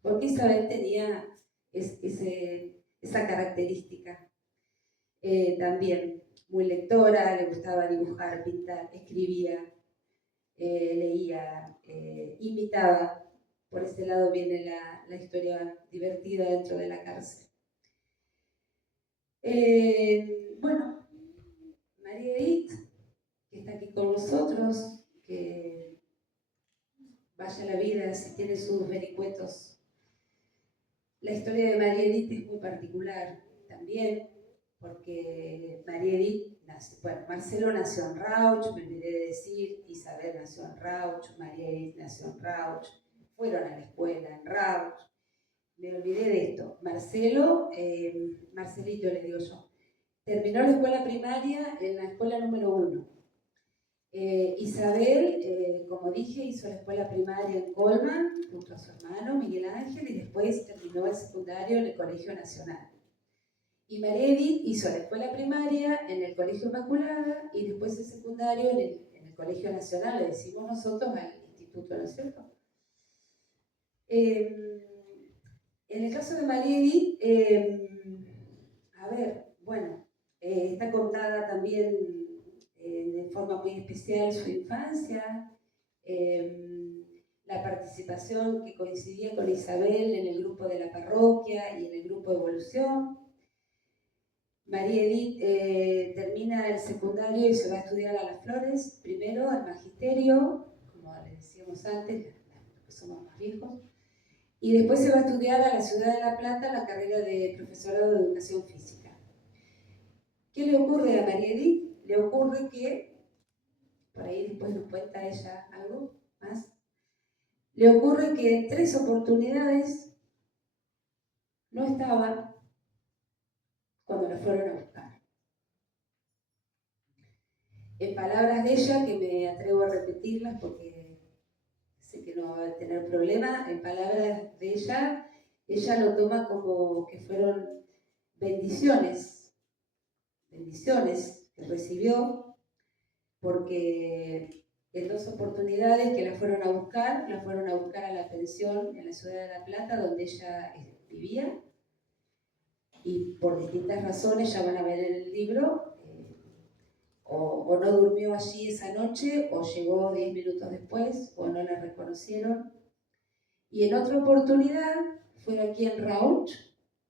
Porque Isabel tenía esa característica. También muy lectora, le gustaba dibujar, pintar, escribía, leía, imitaba. Por ese lado viene la historia divertida dentro de la cárcel. Bueno, María Edith, que está aquí con nosotros, que vaya la vida si tiene sus vericuetos. La historia de María Edith es muy particular también, porque María Edith Marcelo nació en Rauch, me olvidé de decir, Isabel nació en Rauch, María Edith nació en Rauch, fueron a la escuela en Rauch. Me olvidé de esto. Marcelito le digo yo, terminó la escuela primaria en la escuela número 1. Isabel, como dije, hizo la escuela primaria en Colman junto a su hermano Miguel Ángel, y después terminó el secundario en el Colegio Nacional. Y María Edith hizo la escuela primaria en el Colegio Inmaculada y después el secundario en el Colegio Nacional, le decimos nosotros al instituto, ¿no es cierto? En el caso de María Edith, está contada también de forma muy especial su infancia, la participación que coincidía con Isabel en el grupo de la parroquia y en el grupo de Evolución. María Edith termina el secundario y se va a estudiar a Las Flores, primero al magisterio, como les decíamos antes, los que somos más viejos, y después se va a estudiar a la ciudad de La Plata la carrera de profesorado de educación física. ¿Qué le ocurre a María Edith? Le ocurre que, por ahí después nos cuenta ella algo más, le ocurre que en 3 oportunidades no estaba cuando la fueron a buscar. En palabras de ella, que me atrevo a repetirlas porque sé que no va a tener problema, en palabras de ella lo toma como que fueron bendiciones que recibió, porque en 2 oportunidades que la fueron a buscar a la pensión en la ciudad de La Plata, donde ella vivía, y por distintas razones, ya van a ver en el libro, o no durmió allí esa noche, o llegó 10 minutos después, o no la reconocieron. Y en otra oportunidad fue aquí en Rauch,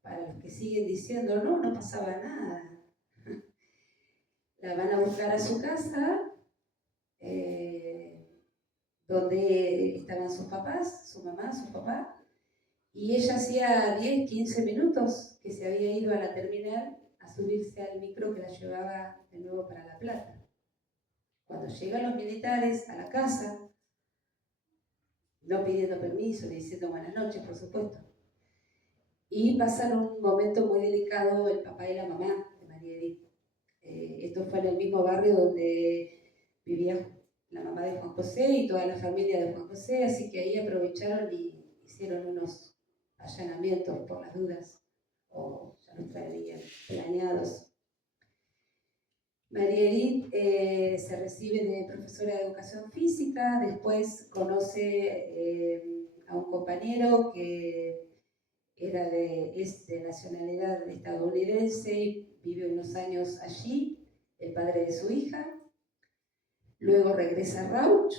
para los que siguen diciendo, no, no pasaba nada. La van a buscar a su casa, donde estaban sus papás, su mamá, su papá, y ella hacía 10, 15 minutos que se había ido a la terminal a subirse al micro que la llevaba de nuevo para La Plata. Cuando llegan los militares a la casa, no pidiendo permiso, ni diciendo buenas noches, por supuesto, y pasan un momento muy delicado el papá y la mamá de María Edith. Esto fue en el mismo barrio donde vivía la mamá de Juan José y toda la familia de Juan José, así que ahí aprovecharon y hicieron unos allanamientos por las dudas, o ya los traían planeados. María Edith se recibe de profesora de educación física, después conoce a un compañero que es de nacionalidad estadounidense y vive unos años allí, el padre de su hija. Luego regresa a Rauch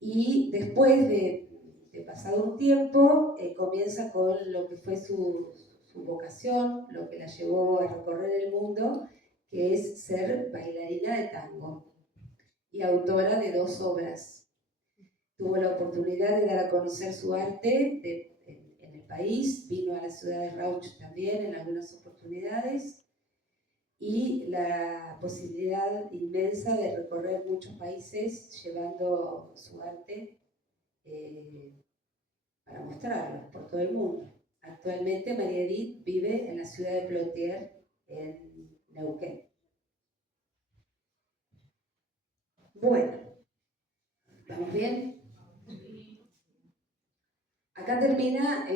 y después de pasado un tiempo comienza con lo que fue su vocación, lo que la llevó a recorrer el mundo, que es ser bailarina de tango y autora de 2 obras. Tuvo la oportunidad de dar a conocer su arte en el país, vino a la ciudad de Rauch también en algunas oportunidades, y la posibilidad inmensa de recorrer muchos países llevando su arte para mostrarlo por todo el mundo. Actualmente María Edith vive en la ciudad de Plotier, en Neuquén. Bueno, ¿vamos bien? Acá termina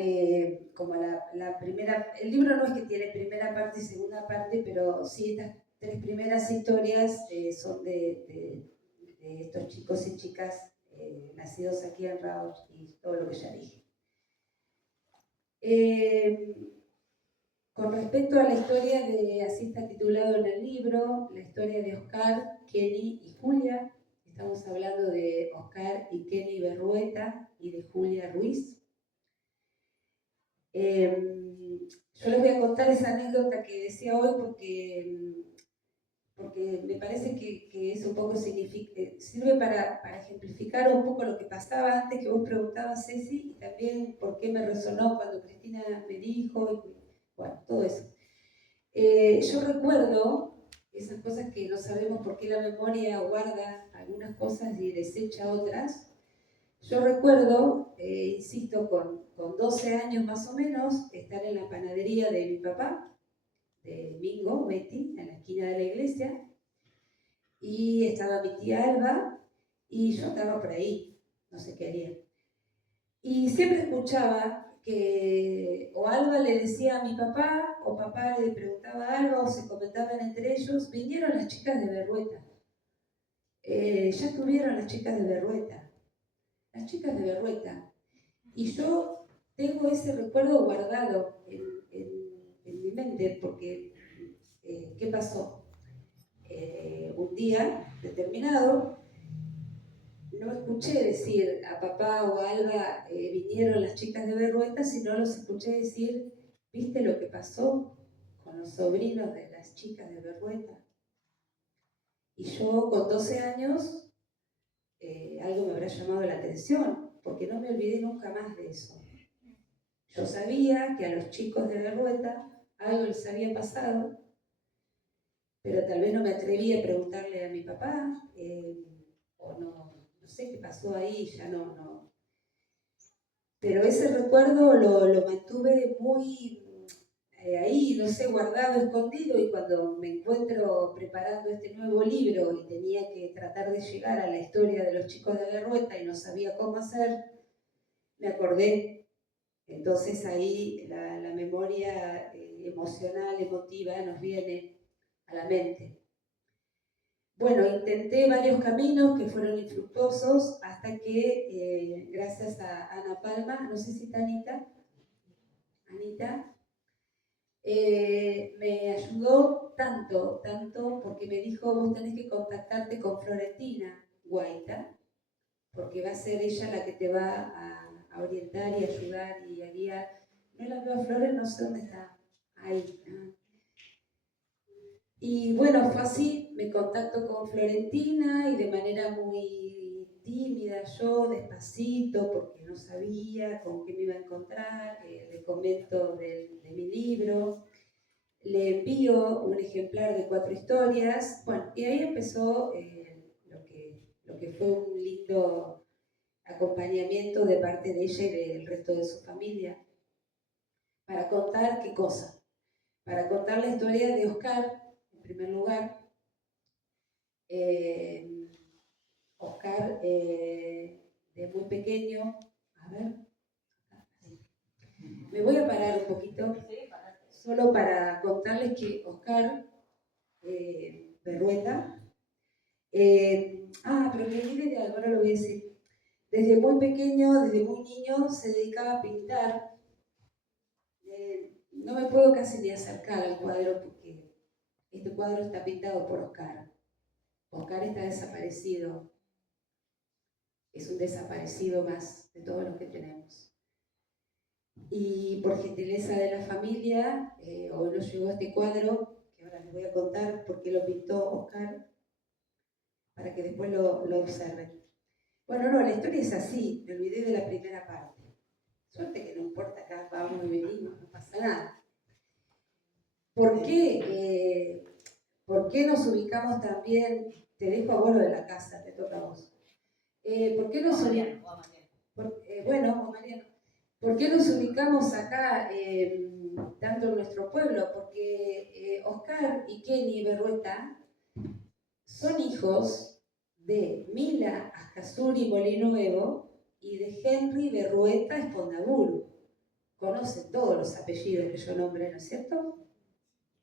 como la primera, el libro no es que tiene primera parte y segunda parte, pero sí estas 3 primeras historias son de estos chicos y chicas nacidos aquí en Rauch y todo lo que ya dije. Con respecto a la historia así está titulado en el libro, la historia de Oscar, Kenny y Julia. Estamos hablando de Oscar y Kenny Berrueta y de Julia Ruiz. Yo les voy a contar esa anécdota que decía hoy porque me parece que es un poco sirve para ejemplificar un poco lo que pasaba antes que vos preguntabas, Ceci, y también por qué me resonó cuando Cristina me dijo, bueno, todo eso. Yo recuerdo esas cosas que no sabemos por qué la memoria guarda algunas cosas y desecha otras. Yo recuerdo, insisto, con 12 años más o menos, estar en la panadería de mi papá, de Mingo, Betty, en la esquina de la iglesia, y estaba mi tía Alba, y yo estaba por ahí, no sé qué haría. Y siempre escuchaba que o Alba le decía a mi papá, o papá le preguntaba a Alba, o se comentaban entre ellos, vinieron las chicas de Berrueta. Ya estuvieron las chicas de Berrueta. Las chicas de Berrueta. Y yo tengo ese recuerdo guardado en mi mente, porque ¿qué pasó? Un día determinado, no escuché decir a papá o a Alba vinieron las chicas de Berrueta, sino los escuché decir, ¿viste lo que pasó con los sobrinos de las chicas de Berrueta? Y yo con 12 años algo me habrá llamado la atención, porque no me olvidé nunca más de eso. Yo sabía que a los chicos de Berrueta algo les había pasado, pero tal vez no me atreví a preguntarle a mi papá, o no sé qué pasó ahí, ya no. Pero ese recuerdo lo mantuve muy ahí, no sé, guardado, escondido, y cuando me encuentro preparando este nuevo libro y tenía que tratar de llegar a la historia de los chicos de Berrueta y no sabía cómo hacer, me acordé. Entonces ahí la memoria emocional, emotiva, nos viene a la mente. Bueno, intenté varios caminos que fueron infructuosos hasta que, gracias a Ana Palma, no sé si está Anita, me ayudó tanto, porque me dijo, vos tenés que contactarte con Florentina Guaita, porque va a ser ella la que te va a orientar y ayudar y a guiar. No la veo a Flores, no sé dónde está. Ahí. Y bueno, fue así, me contacto con Florentina y de manera muy tímida, yo despacito, porque no sabía con qué me iba a encontrar, le comento de mi libro, le envío un ejemplar de 4 historias, bueno, y ahí empezó lo que fue un lindo acompañamiento de parte de ella y del resto de su familia, para contar qué cosa, para contar la historia de Oscar, en primer lugar. Oscar, de muy pequeño, a ver, me voy a parar un poquito, solo para contarles que Oscar Berrueta, pero me olvidé de algo, ahora lo voy a decir. Desde muy pequeño, desde muy niño, se dedicaba a pintar. No me puedo casi ni acercar al cuadro porque este cuadro está pintado por Oscar. Oscar está desaparecido. Es un desaparecido más de todos los que tenemos. Y por gentileza de la familia, hoy nos llegó este cuadro, que ahora les voy a contar por qué lo pintó Oscar, para que después lo observen. Bueno, no, la historia es así, me olvidé de la primera parte. Suerte que no importa, acá vamos y venimos, no pasa nada. ¿Por qué nos ubicamos también? Te dejo a vos lo de la casa, te toca a vos. ¿Por qué nos ubicamos? Mariano, ¿por qué nos ubicamos acá, tanto en nuestro pueblo? Porque Oscar y Kenny Berrueta son hijos de Mila Ascazuri Molinuevo y de Henry Berrueta Espondaburu. Conocen todos los apellidos que yo nombré, ¿no es cierto?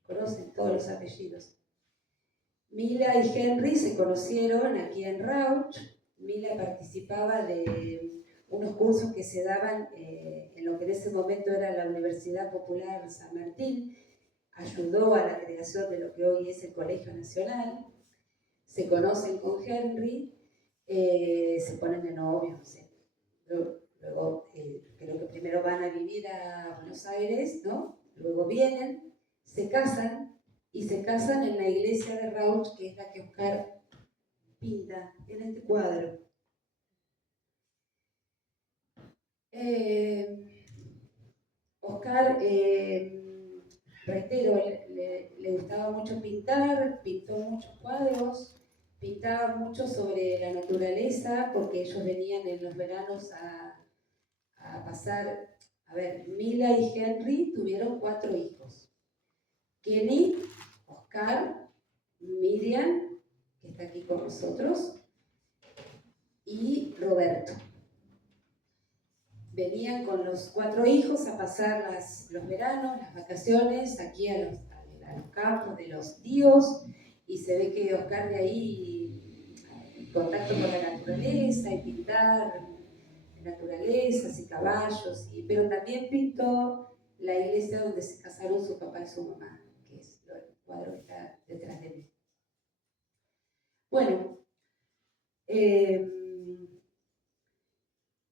Conocen todos los apellidos. Mila y Henry se conocieron aquí en Rauch. Mila participaba de unos cursos que se daban en lo que en ese momento era la Universidad Popular San Martín. Ayudó a la creación de lo que hoy es el Colegio Nacional. Se conocen con Henry, se ponen de novios, no sé. Luego creo que primero van a vivir a Buenos Aires, ¿no? Luego vienen, se casan, y se casan en la iglesia de Rauch, que es la que Oscar pinta en este cuadro. Oscar, reitero, le gustaba mucho pintar, pintó muchos cuadros, pintaba mucho sobre la naturaleza, porque ellos venían en los veranos a pasar. A ver, Mila y Henry tuvieron 4 hijos. Kenny, Oscar, Miriam, que está aquí con nosotros, y Roberto. Venían con los 4 hijos a pasar los veranos, las vacaciones, aquí a los campos de los tíos, y se ve que Oscar de ahí, en contacto con la naturaleza, y pintar naturalezas y caballos, pero también pintó la iglesia donde se casaron su papá y su mamá, que es el cuadro que está detrás de mí. Bueno,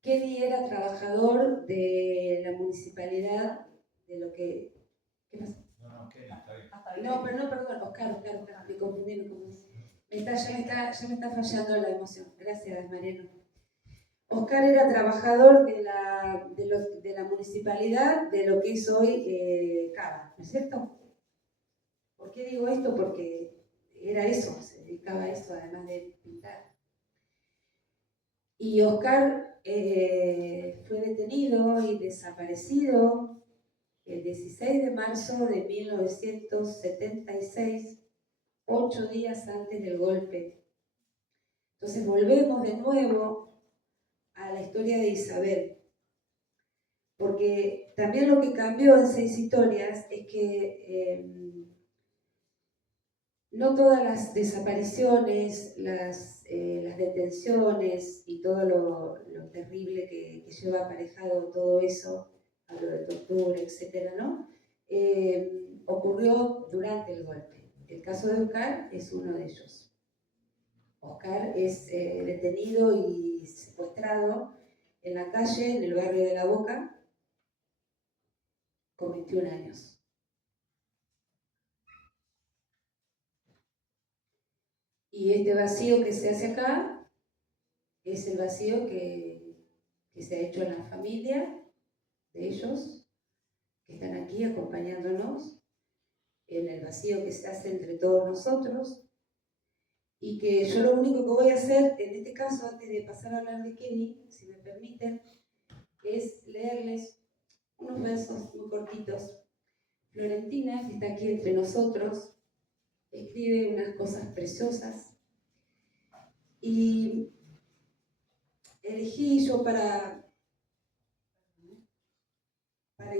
Kenny era trabajador de la municipalidad, de lo que... ¿Qué pasa? No, Kenny, está bien. No, pero no, perdón, Oscar, me confundí. Ya me está fallando la emoción. Gracias, Mariano. Oscar era trabajador de la municipalidad de lo que es hoy Cava, ¿no es cierto? ¿Por qué digo esto? Porque era eso, se dedicaba a eso, además de pintar. Y Oscar fue detenido y desaparecido el 16 de marzo de 1976, 8 días antes del golpe. Entonces volvemos de nuevo a la historia de Isabel, porque también lo que cambió en 6 historias es que no todas las desapariciones, las detenciones y todo lo terrible que lleva aparejado todo eso, hablo de tortura, etcétera, ¿no? Ocurrió durante el golpe. El caso de Oscar es uno de ellos. Oscar es detenido y secuestrado en la calle, en el barrio de La Boca, con 21 años. Y este vacío que se hace acá es el vacío que se ha hecho en la familia de ellos, que están aquí acompañándonos, en el vacío que se hace entre todos nosotros, y que yo lo único que voy a hacer, en este caso, antes de pasar a hablar de Kenny, si me permiten, es leerles unos versos muy cortitos. Florentina, que está aquí entre nosotros, escribe unas cosas preciosas, y elegí yo para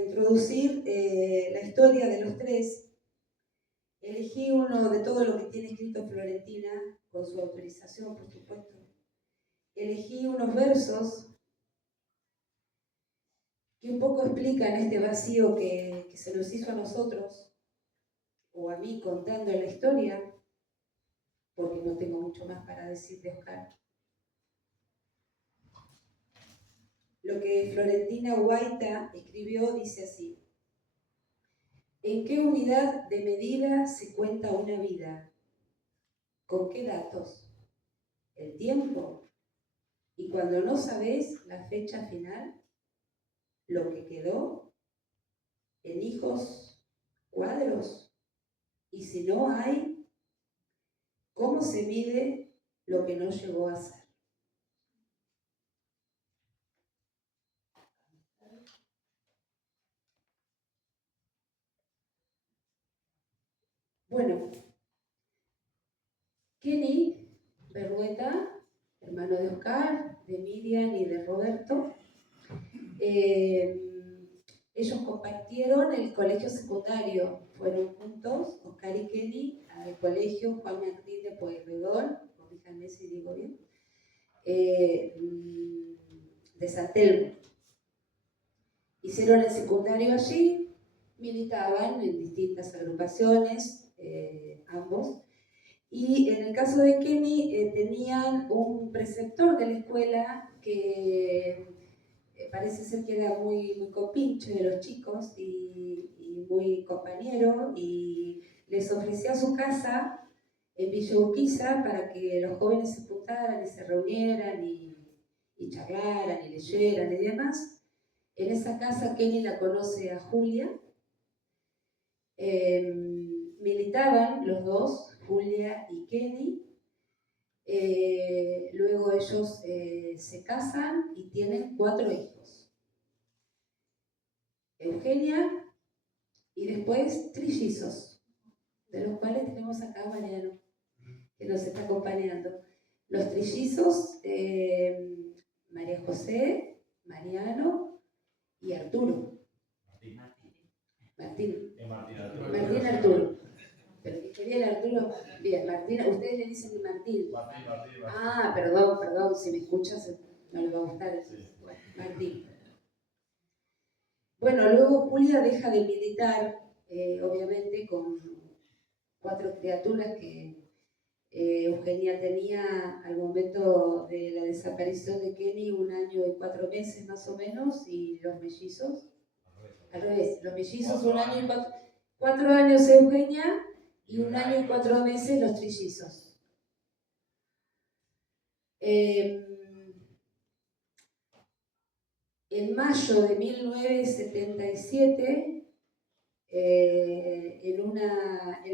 introducir la historia de los tres, elegí uno de todo lo que tiene escrito Florentina, con su autorización, por supuesto. Elegí unos versos que un poco explican este vacío que se nos hizo a nosotros, o a mí contando la historia, porque no tengo mucho más para decir de Oscar. Lo que Florentina Guaita escribió dice así: ¿en qué unidad de medida se cuenta una vida? ¿Con qué datos? ¿El tiempo? Y cuando no sabes la fecha final, lo que quedó, en hijos, cuadros, y si no hay, ¿cómo se mide lo que no llegó a ser? Bueno, Kenny Berrueta, hermano de Oscar, de Miriam y de Roberto, ellos compartieron el colegio secundario, fueron juntos, Oscar y Kenny, al colegio Juan Martín de Pueyrredón, corríjanme si digo bien, de San Telmo. Hicieron el secundario allí, militaban en distintas agrupaciones, ambos, y en el caso de Kenny tenían un preceptor de la escuela que parece ser que era muy, muy compinche de los chicos y muy compañero, y les ofrecía su casa en Villa Urquiza para que los jóvenes se juntaran y se reunieran y charlaran y leyeran y demás. En esa casa Kenny la conoce a Julia. Militaban los dos, Julia y Kenny. Luego ellos se casan y tienen 4 hijos. Eugenia y después trillizos, de los cuales tenemos acá a Mariano, que nos está acompañando. Los trillizos, María José, Mariano y Arturo. Martín Arturo. Pero que bien Arturo. Bien, Martín, ustedes le dicen Martín. Ah, perdón, si me escuchas no le va a gustar. Bueno, Martín. Bueno, luego Julia deja de militar, obviamente, con 4 criaturas que Eugenia tenía al momento de la desaparición de Kenny, 1 año y 4 meses más o menos, y los mellizos. Al revés, los mellizos 1 año y 4 años Eugenia y 1 año y 4 meses los trillizos. En mayo de 1977, en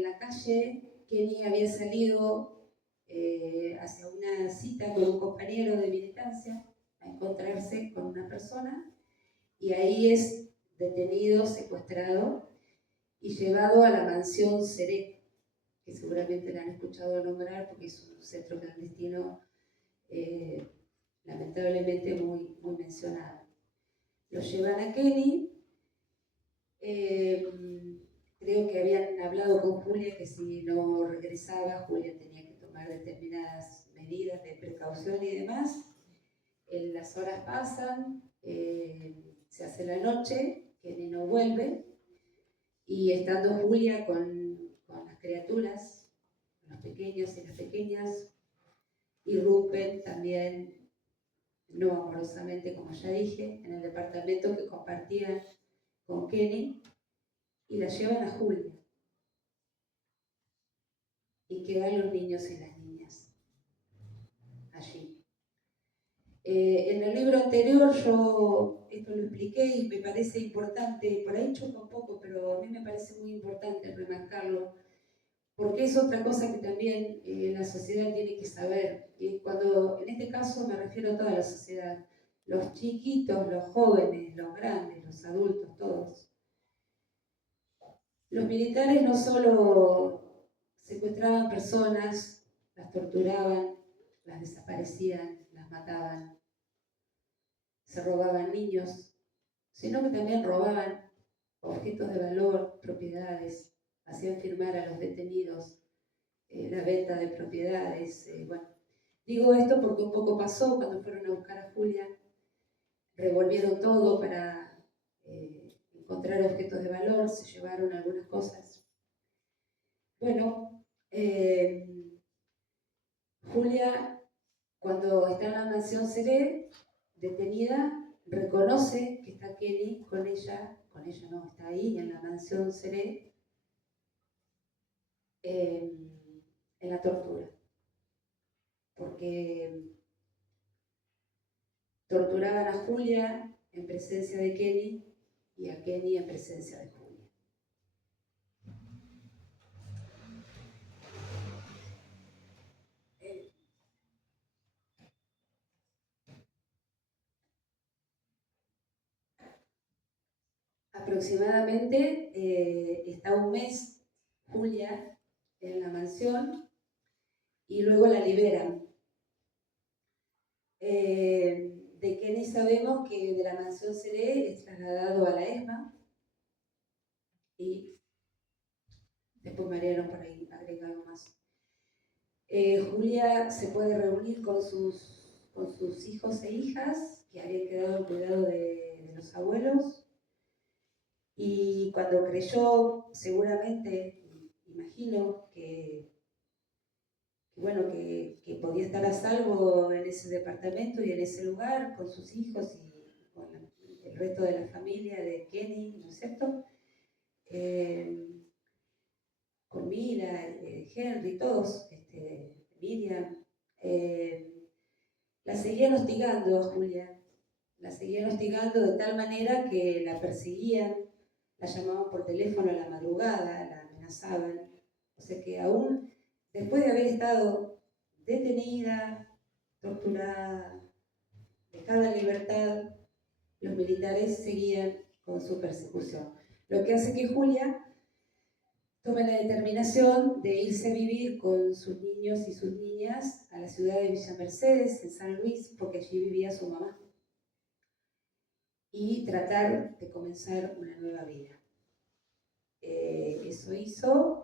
la calle, Kenny había salido hacia una cita con un compañero de militancia a encontrarse con una persona, y ahí es detenido, secuestrado y llevado a la mansión Seré, que seguramente la han escuchado nombrar porque es un centro clandestino lamentablemente muy, muy mencionado. Lo llevan a Kenny. Creo que habían hablado con Julia que si no regresaba, Julia tenía que tomar determinadas medidas de precaución y demás. Las horas pasan, se hace la noche, Kenny no vuelve, y estando Julia con las criaturas, los pequeños y las pequeñas, irrumpen también no amorosamente, como ya dije, en el departamento que compartían con Kenny, y la llevan a Julia. Y quedan los niños y las niñas allí. En el libro anterior yo esto lo expliqué y me parece importante, por ahí choca un poco, pero a mí me parece muy importante remarcarlo, porque es otra cosa que también la sociedad tiene que saber. Y cuando, en este caso me refiero a toda la sociedad, los chiquitos, los jóvenes, los grandes, los adultos, todos. Los militares no solo secuestraban personas, las torturaban, las desaparecían, las mataban, se robaban niños, sino que también robaban objetos de valor, propiedades, hacían firmar a los detenidos la venta de propiedades. Bueno, digo esto porque un poco pasó cuando fueron a buscar a Julia, revolvieron todo para encontrar objetos de valor, se llevaron algunas cosas. Bueno, Julia, cuando está en la mansión Seré, detenida, reconoce que está Kenny con ella no, está ahí en la mansión Seré, en la tortura. Porque torturaban a Julia en presencia de Kenny y a Kenny en presencia de Julia. Aproximadamente está un mes Julia en la mansión y luego la liberan. De Kenny sabemos que de la mansión Seré es trasladado a la ESMA y después Mariano por ahí agrega algo más. Julia se puede reunir con sus hijos e hijas que habían quedado al cuidado de los abuelos, y cuando creyó, seguramente, imagino que bueno, que podía estar a salvo en ese departamento y en ese lugar con sus hijos y con el resto de la familia de Kenny, ¿no es cierto? Con Mira, Henry, todos, Miriam, la seguían hostigando a Julia, la seguían hostigando de tal manera que la perseguían, la llamaban por teléfono a la madrugada, la amenazaban, o sea que aún después de haber estado detenida, torturada, dejada en libertad, los militares seguían con su persecución. Lo que hace que Julia tome la determinación de irse a vivir con sus niños y sus niñas a la ciudad de Villa Mercedes, en San Luis, porque allí vivía su mamá, y tratar de comenzar una nueva vida. Eso hizo.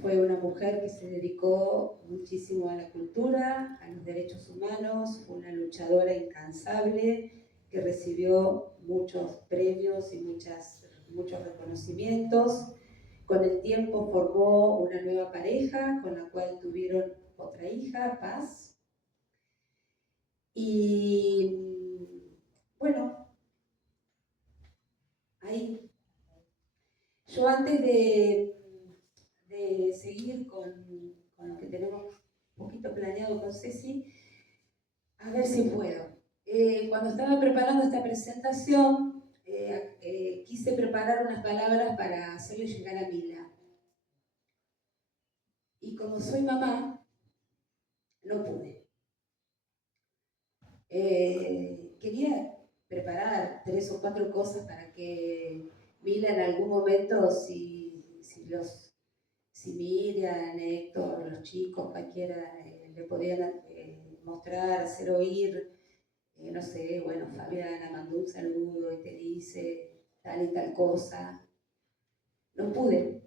Fue una mujer que se dedicó muchísimo a la cultura, a los derechos humanos, fue una luchadora incansable que recibió muchos premios y muchos reconocimientos. Con el tiempo formó una nueva pareja con la cual tuvieron otra hija, Paz. Y bueno, ahí. Yo antes de seguir con lo que tenemos un poquito planeado con Ceci, a ver si puedo. Cuando estaba preparando esta presentación, quise preparar unas palabras para hacerle llegar a Mila. Y como soy mamá, no pude. Quería preparar 3 o 4 cosas para que Mila en algún momento, si Miriam, Héctor, los chicos, cualquiera, le podían mostrar, hacer oír, no sé, bueno, Fabiana mandó un saludo y te dice tal y tal cosa. No pude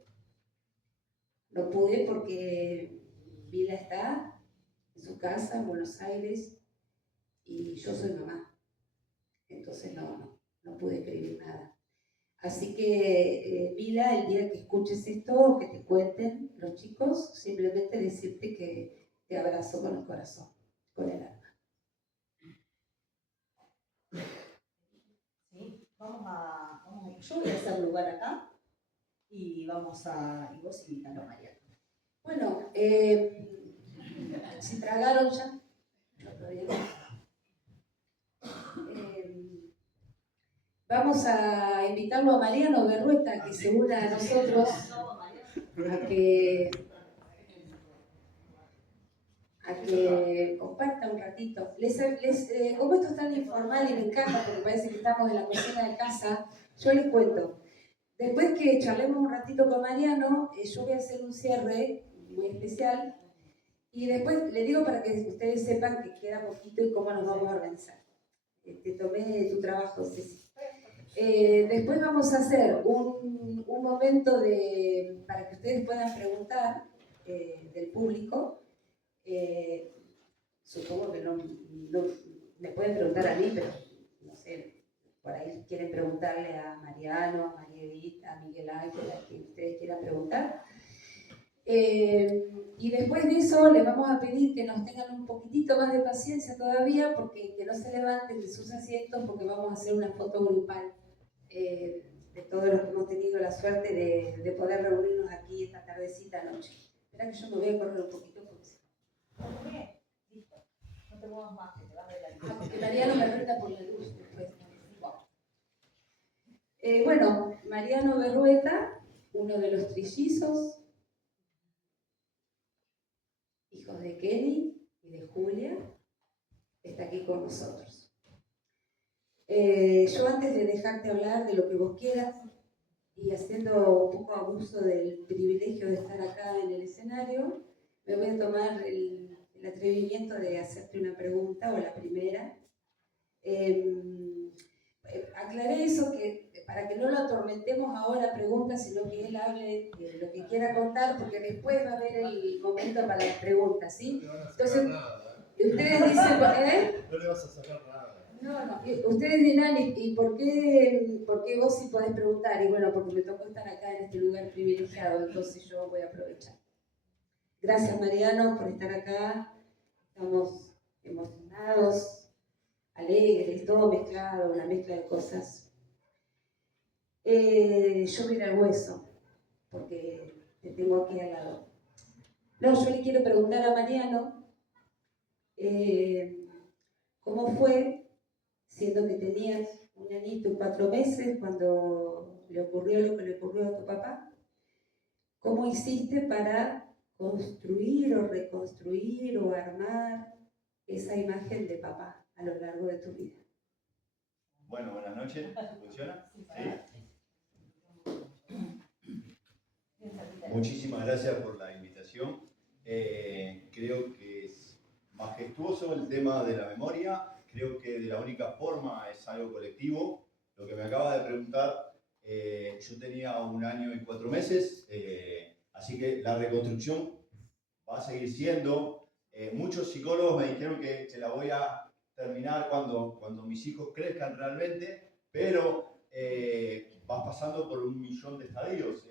porque Mila está en su casa en Buenos Aires y yo soy mamá, entonces no pude escribir nada. Así que, Mila, el día que escuches esto, que te cuenten los chicos, simplemente decirte que te abrazo con el corazón, con el alma. yo voy a hacer lugar acá y vos invitalo a Mariano. Bueno, si tragaron ya. No, todavía no. Vamos a invitarlo a Mariano Berrueta, que se una a nosotros, a que comparta un ratito. Como esto es tan informal y me encanta, porque parece que estamos en la cocina de casa, yo les cuento. Después que charlemos un ratito con Mariano, yo voy a hacer un cierre muy especial y después les digo para que ustedes sepan que queda poquito y cómo nos vamos a organizar. Te tomé tu trabajo, Ceci. Después vamos a hacer un momento para que ustedes puedan preguntar del público. Supongo que no me pueden preguntar a mí, pero no sé, por ahí quieren preguntarle a Mariano, a María Evita, a Miguel Ángel, a quien ustedes quieran preguntar. Y después de eso les vamos a pedir que nos tengan un poquitito más de paciencia todavía, porque que no se levanten de sus asientos, porque vamos a hacer una foto grupal de todos los que hemos tenido la suerte de poder reunirnos aquí esta tardecita noche. Espera que yo me voy a correr un poquito porque ¿Por qué? Listo. No te muevas más, que te vas de la luz. porque Mariano me reta por la luz después. Bueno, Mariano Berrueta, uno de los trillizos, hijos de Kenny y de Julia, está aquí con nosotros. Yo antes de dejarte hablar de lo que vos quieras y haciendo un poco abuso del privilegio de estar acá en el escenario, me voy a tomar el atrevimiento de hacerte una pregunta, o la primera. Aclaré eso para que no lo atormentemos ahora preguntas, sino que él hable de lo que quiera contar, porque después va a haber el momento para las preguntas, ¿sí? Entonces, ustedes dicen, No le vas a sacar nada. No, ustedes dirán, ¿y por qué vos sí podés preguntar? Y bueno, porque me tocó estar acá en este lugar privilegiado, entonces yo voy a aprovechar. Gracias, Mariano, por estar acá. Estamos emocionados, alegres, todo mezclado, una mezcla de cosas. Yo voy al hueso, porque te tengo aquí al lado. No, yo le quiero preguntar a Mariano cómo fue, siendo que tenías un añito y 4 meses cuando le ocurrió lo que le ocurrió a tu papá, ¿cómo hiciste para construir o reconstruir o armar esa imagen de papá a lo largo de tu vida? Bueno, buenas noches. ¿Funciona? ¿Sí? Muchísimas gracias por la invitación. Creo que es majestuoso el tema de la memoria. Creo que de la única forma es algo colectivo. Lo que me acaba de preguntar, yo tenía 1 año y 4 meses, así que la reconstrucción va a seguir siendo. Muchos psicólogos me dijeron que la voy a terminar cuando mis hijos crezcan realmente, pero vas pasando por 1.000.000 de estadios.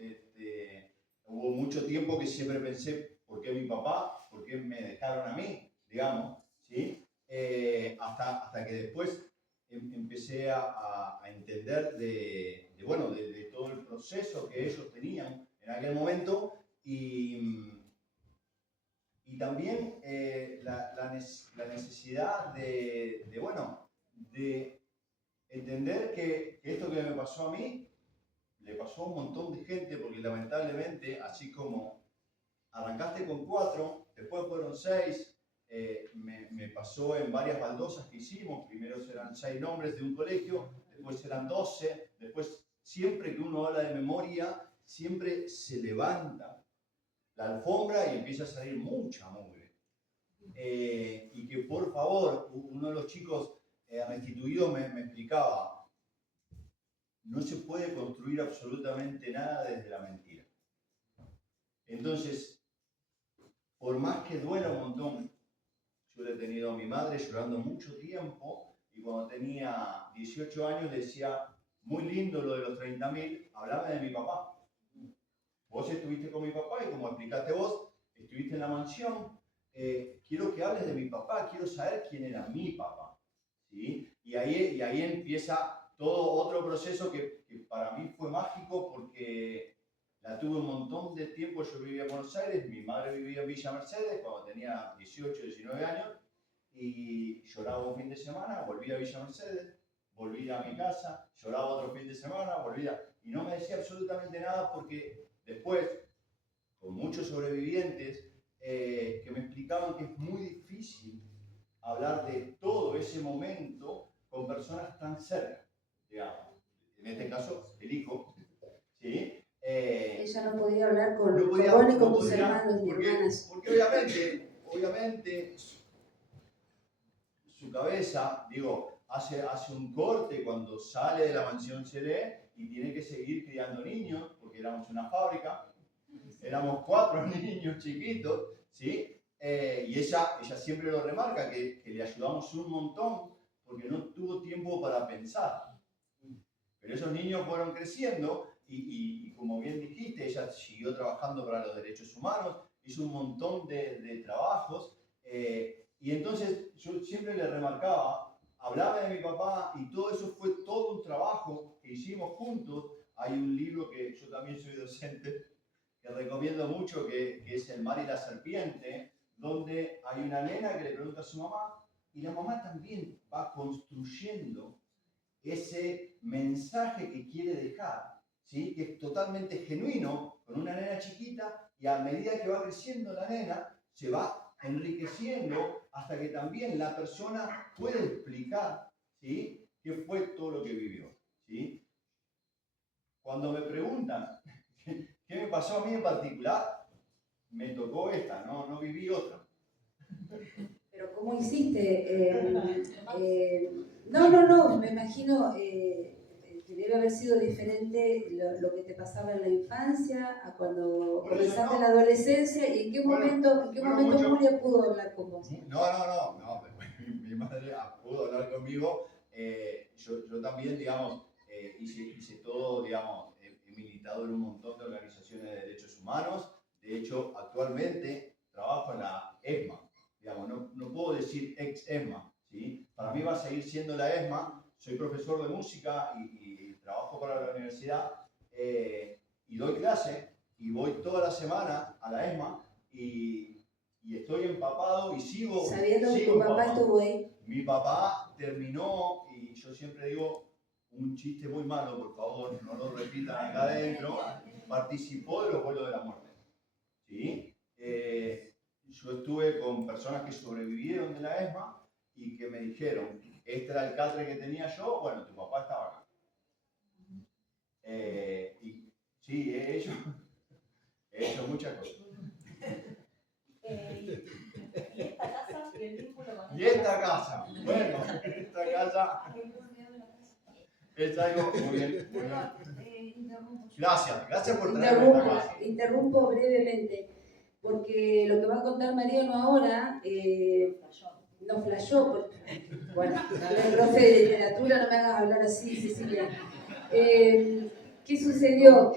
Hubo mucho tiempo que siempre pensé, ¿por qué mi papá? ¿Por qué me dejaron a mí? Digamos, ¿sí? Hasta que después empecé a entender de todo el proceso que ellos tenían en aquel momento y también la necesidad de entender que esto que me pasó a mí le pasó a un montón de gente, porque lamentablemente, así como arrancaste con 4, después fueron 6, me pasó en varias baldosas que hicimos. Primero eran 6 nombres de un colegio, después eran 12, después siempre que uno habla de memoria, siempre se levanta la alfombra y empieza a salir mucha mugre. Y que por favor, uno de los chicos restituidos me explicaba, no se puede construir absolutamente nada desde la mentira. Entonces, por más que duela un montón, yo le he tenido a mi madre llorando mucho tiempo y cuando tenía 18 años decía, muy lindo lo de los 30.000, hablame de mi papá. Vos estuviste con mi papá y como explicaste vos, estuviste en la mansión, quiero que hables de mi papá, quiero saber quién era mi papá. ¿Sí? Y ahí empieza todo otro proceso que para mí fue mágico porque la tuve un montón de tiempo. Yo vivía en Buenos Aires, mi madre vivía en Villa Mercedes cuando tenía 18, 19 años, y lloraba un fin de semana, volvía a Villa Mercedes, volvía a mi casa, lloraba otro fin de semana, volvía, y no me decía absolutamente nada porque después, con muchos sobrevivientes, que me explicaban que es muy difícil hablar de todo ese momento con personas tan cerca, digamos. En este caso, el hijo, ¿sí? Ella no podía hablar con no podía, vos ni con no tus podía, hermanos ni hermanas. porque obviamente su cabeza, digo, hace un corte cuando sale de la mansión Seré y tiene que seguir criando niños, porque éramos una fábrica, éramos 4 niños chiquitos, ¿sí? Y ella siempre lo remarca, que le ayudamos un montón, porque no tuvo tiempo para pensar. Pero esos niños fueron creciendo y como bien dijiste, ella siguió trabajando para los derechos humanos, hizo un montón de trabajos, y entonces yo siempre le remarcaba, hablaba de mi papá y todo eso fue todo un trabajo que hicimos juntos. Hay un libro que yo también soy docente, que recomiendo mucho, que es El mar y la serpiente, donde hay una nena que le pregunta a su mamá y la mamá también va construyendo ese mensaje que quiere dejar, ¿sí? Que es totalmente genuino, con una nena chiquita, y a medida que va creciendo la nena, se va enriqueciendo hasta que también la persona puede explicar, ¿sí? Qué fue todo lo que vivió, ¿sí? Cuando me preguntan qué me pasó a mí en particular, me tocó esta, no viví otra. Pero ¿cómo hiciste? No, me imagino que debe haber sido diferente lo que te pasaba en la infancia a cuando comenzaste la adolescencia, y en qué momento Julia pudo hablar con vos. No, mi madre pudo hablar conmigo. Yo también, digamos, hice todo, digamos, he militado en un montón de organizaciones de derechos humanos. De hecho, actualmente trabajo en la ESMA. Digamos, no puedo decir ex-ESMA, ¿sí? Para mí va a seguir siendo la ESMA. Soy profesor de música y trabajo para la universidad, y doy clase y voy toda la semana a la ESMA y estoy empapado y sigo sabiendo que tu empapado. papá estuvo ahí. Mi papá terminó, y yo siempre digo un chiste muy malo, por favor, no lo repitan acá adentro, participó de los vuelos de la muerte, ¿sí? Yo estuve con personas que sobrevivieron de la ESMA y que me dijeron, este era el catre que tenía yo, bueno, tu papá estaba acá. Y sí, he hecho muchas cosas. ¿Y esta casa y el vínculo con Y esta casa, bueno, esta casa es algo muy bien. Gracias por traerme esta casa. Interrumpo brevemente, porque lo que va a contar Mariano ahora no flashó. Bueno, el profe de literatura, no me hagas hablar así, Cecilia. ¿Qué sucedió?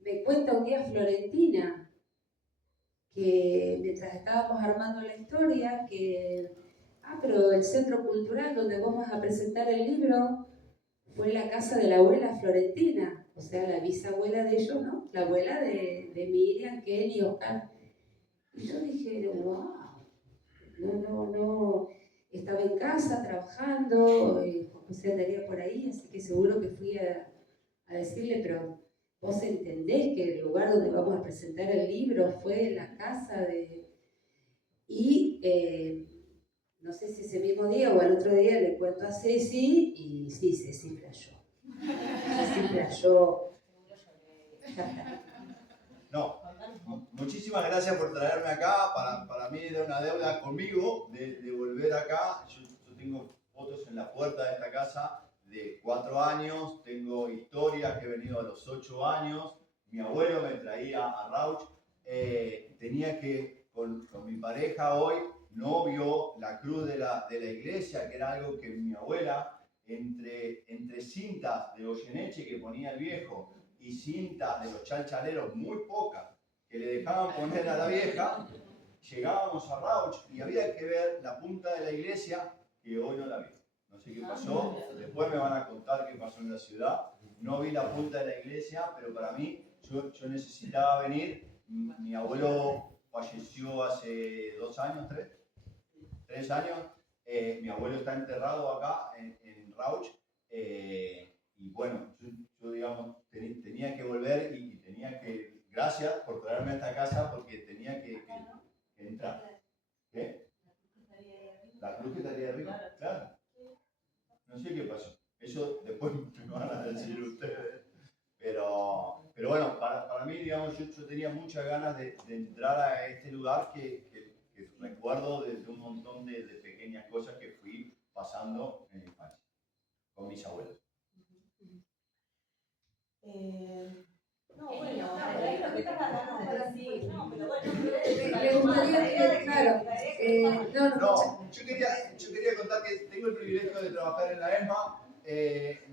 Me cuenta un día Florentina que mientras estábamos armando la historia, pero el centro cultural donde vos vas a presentar el libro fue la casa de la abuela Florentina, o sea, la bisabuela de ellos, ¿no? La abuela de Miriam, Ken y Oscar. Y yo dije, wow, no, estaba en casa trabajando, José andaría por ahí, así que seguro que fui a decirle, pero vos entendés que el lugar donde vamos a presentar el libro fue la casa de... Y no sé si ese mismo día o al otro día le cuento a Ceci, y sí, Ceci flashó. Ceci flashó. No, muchísimas gracias por traerme acá. Para mí era una deuda conmigo de volver acá. Yo tengo fotos en la puerta de esta casa de 4 años, tengo historias que he venido a los 8 años. Mi abuelo me traía a Rauch. Tenía que, con mi pareja hoy, novio, la cruz de la iglesia, que era algo que mi abuela, entre cintas de Goyeneche que ponía el viejo y cintas de los chalchaleros, muy pocas, que le dejaban poner a la vieja, llegábamos a Rauch y había que ver la punta de la iglesia, que hoy no la vi. no sé qué pasó, después me van a contar qué pasó en la ciudad. No vi la punta de la iglesia, pero para mí, yo necesitaba venir. Mi abuelo falleció hace 2 años, 3 años. Mi abuelo está enterrado acá en Rauch. Y bueno, yo digamos, tenía que volver y tenía que, gracias por traerme a esta casa porque tenía que entrar. ¿Qué? La cruz que estaría arriba, claro. No sé qué pasó. Eso después me van a decir ustedes. Pero bueno, para mí, digamos, yo tenía muchas ganas de entrar a este lugar que recuerdo de un montón de pequeñas cosas que fui pasando en la infancia con mis abuelos. No, bueno, ahí lo que tengas ganas de decir, no, pero bueno, Me gustaría que, claro, No, yo quería contar que tengo el privilegio de trabajar en la ESMA,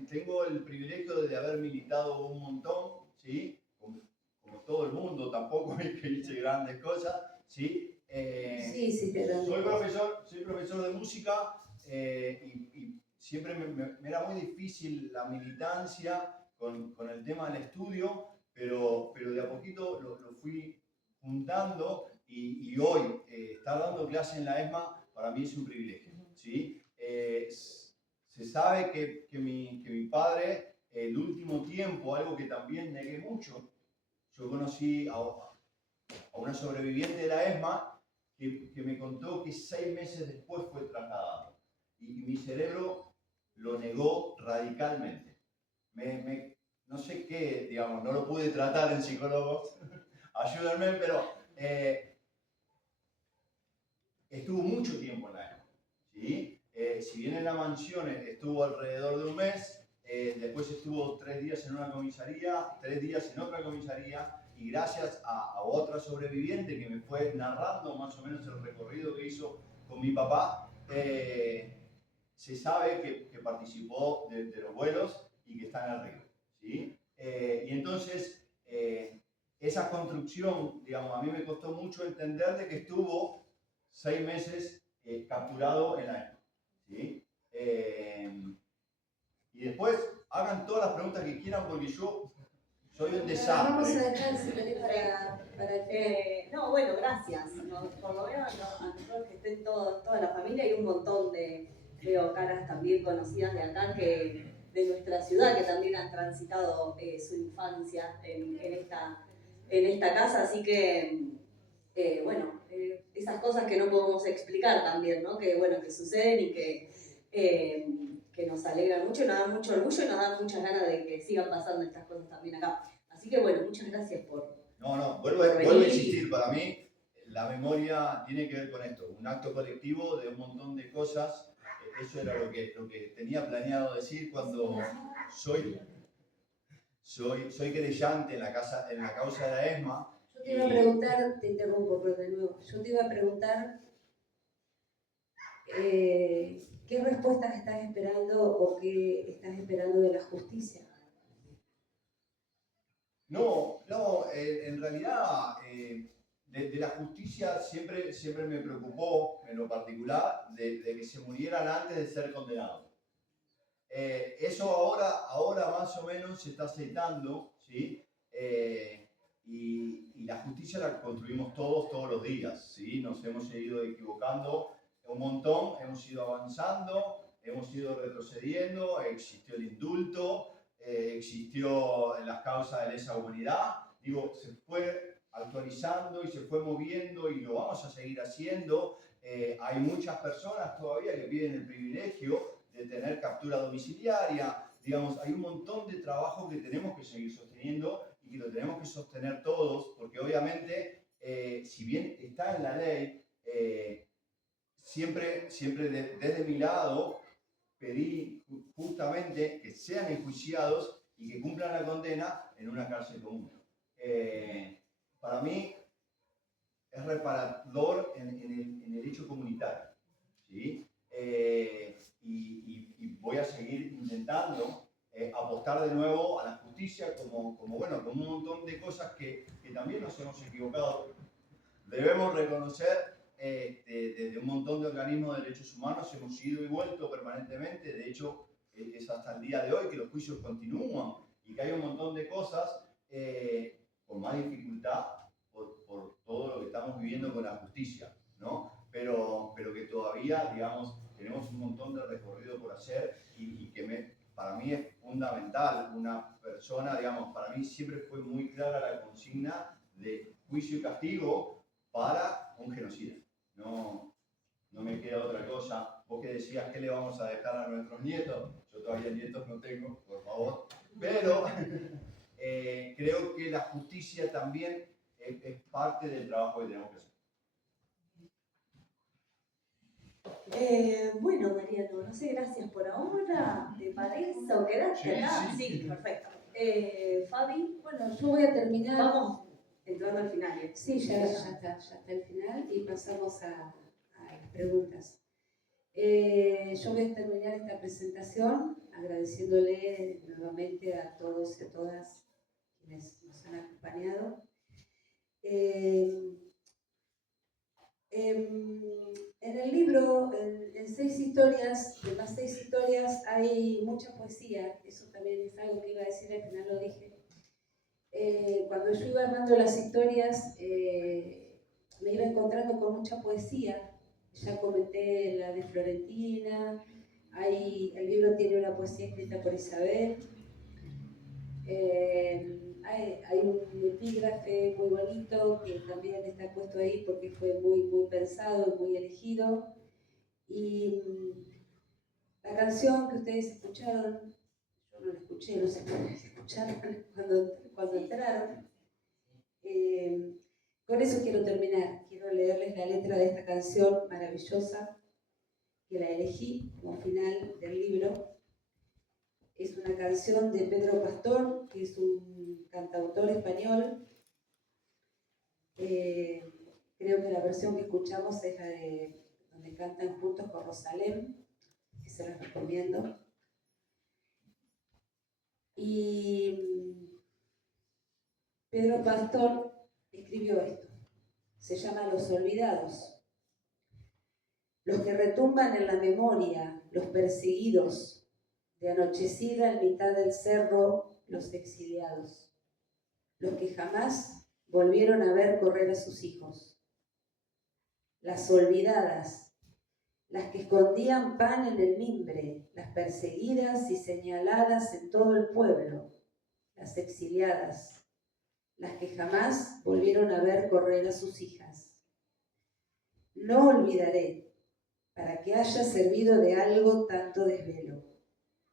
tengo el privilegio de haber militado un montón, ¿sí? Como todo el mundo, tampoco es que hice grandes cosas, ¿sí? sí, pero Soy profesor de música y siempre me era muy difícil la militancia con el tema del estudio, pero de a poquito lo fui juntando y hoy estar dando clase en la ESMA para mí es un privilegio, ¿sí? Se sabe que mi padre, el último tiempo, algo que también negué mucho, yo conocí a una sobreviviente de la ESMA que me contó que 6 meses después fue trasladado. Y mi cerebro lo negó radicalmente. No sé qué, digamos, no lo pude tratar en psicólogos, ayúdenme, pero estuvo mucho tiempo en la ESMA, ¿sí? Si bien en la mansión estuvo alrededor de un mes, después estuvo 3 días en una comisaría, 3 días en otra comisaría, y gracias a otra sobreviviente que me fue narrando más o menos el recorrido que hizo con mi papá, se sabe que participó de los vuelos y que está en el río, ¿sí? Y entonces, esa construcción, digamos, a mí me costó mucho entender de que estuvo 6 meses capturado en la ESMA, ¿sí? Y después, hagan todas las preguntas que quieran porque yo soy un vamos a desastre. dejar si querés para el final. no, bueno, gracias. Por lo menos a nosotros que estén toda la familia y un montón de caras también conocidas de acá de nuestra ciudad que también han transitado su infancia en esta casa, así que bueno, esas cosas que no podemos explicar también, ¿no? Que bueno, que suceden y que nos alegran mucho, nos dan mucho orgullo y nos dan muchas ganas de que sigan pasando estas cosas también acá. Así que bueno, muchas gracias por... Vuelvo a insistir, para mí la memoria tiene que ver con esto, un acto colectivo de un montón de cosas. Eso era lo que tenía planeado decir cuando soy querellante en la causa de la ESMA. Yo te iba a preguntar, te interrumpo, pero de nuevo, yo te iba a preguntar qué respuestas estás esperando o qué estás esperando de la justicia. No, en realidad de la justicia siempre me preocupó, en lo particular, de que se murieran antes de ser condenados. Eso ahora más o menos se está aceitando, ¿sí? Y la justicia la construimos todos los días, ¿sí? Nos hemos ido equivocando un montón, hemos ido avanzando, hemos ido retrocediendo, existió el indulto, existió las causas de lesa humanidad, digo, se fue actualizando y se fue moviendo y lo vamos a seguir haciendo. Hay muchas personas todavía que piden el privilegio de tener captura domiciliaria, digamos, hay un montón de trabajo que tenemos que seguir sosteniendo y que lo tenemos que sostener todos, porque obviamente, si bien está en la ley, siempre desde mi lado pedí justamente que sean enjuiciados y que cumplan la condena en una cárcel común. Para mí es reparador en el hecho comunitario, ¿sí? Y voy a seguir intentando apostar de nuevo a la justicia como un montón de cosas que también nos hemos equivocado. Debemos reconocer desde un montón de organismos de derechos humanos hemos ido y vuelto permanentemente. De hecho, es hasta el día de hoy que los juicios continúan y que hay un montón de cosas con más dificultad por todo lo que estamos viviendo con la justicia, ¿no? Pero que todavía, digamos, tenemos un montón de recorrido por hacer y que para mí es fundamental. Una persona, digamos, para mí siempre fue muy clara la consigna de juicio y castigo para un genocida. No me queda otra cosa. Vos que decías, ¿qué le vamos a dejar a nuestros nietos? Yo todavía nietos no tengo, por favor. Pero creo que la justicia también es parte del trabajo que tenemos que hacer. Bueno, Mariano, no sé, gracias por ahora. ¿Te parece? ¿O quedaste acá? Sí, perfecto. Fabi, Bueno, yo voy a terminar. vamos entrando al final. Sí, ya está el final y pasamos a las preguntas. Yo voy a terminar esta presentación agradeciéndole nuevamente a todos y a todas quienes nos han acompañado. En el libro, en 6 historias, de las 6 historias hay mucha poesía. Eso también es algo que iba a decir, al final lo dije. Cuando yo iba armando las historias, me iba encontrando con mucha poesía. Ya comenté la de Florentina, el libro tiene una poesía escrita por Isabel. Hay un epígrafe muy bonito que también está puesto ahí porque fue muy pensado y muy elegido. Y la canción que ustedes escucharon, yo no la escuché, no sé si escucharon cuando entraron. Con eso quiero terminar. Quiero leerles la letra de esta canción maravillosa que la elegí como final del libro. Es una canción de Pedro Pastor, que es un cantautor español. Creo que la versión que escuchamos es la de donde cantan juntos con Rosalén, que se las recomiendo. Y Pedro Pastor escribió esto. Se llama Los Olvidados. Los que retumban en la memoria, los perseguidos, de anochecida en mitad del cerro, los exiliados, los que jamás volvieron a ver correr a sus hijos, las olvidadas, las que escondían pan en el mimbre, las perseguidas y señaladas en todo el pueblo, las exiliadas, las que jamás volvieron a ver correr a sus hijas. No olvidaré, para que haya servido de algo tanto desvelo,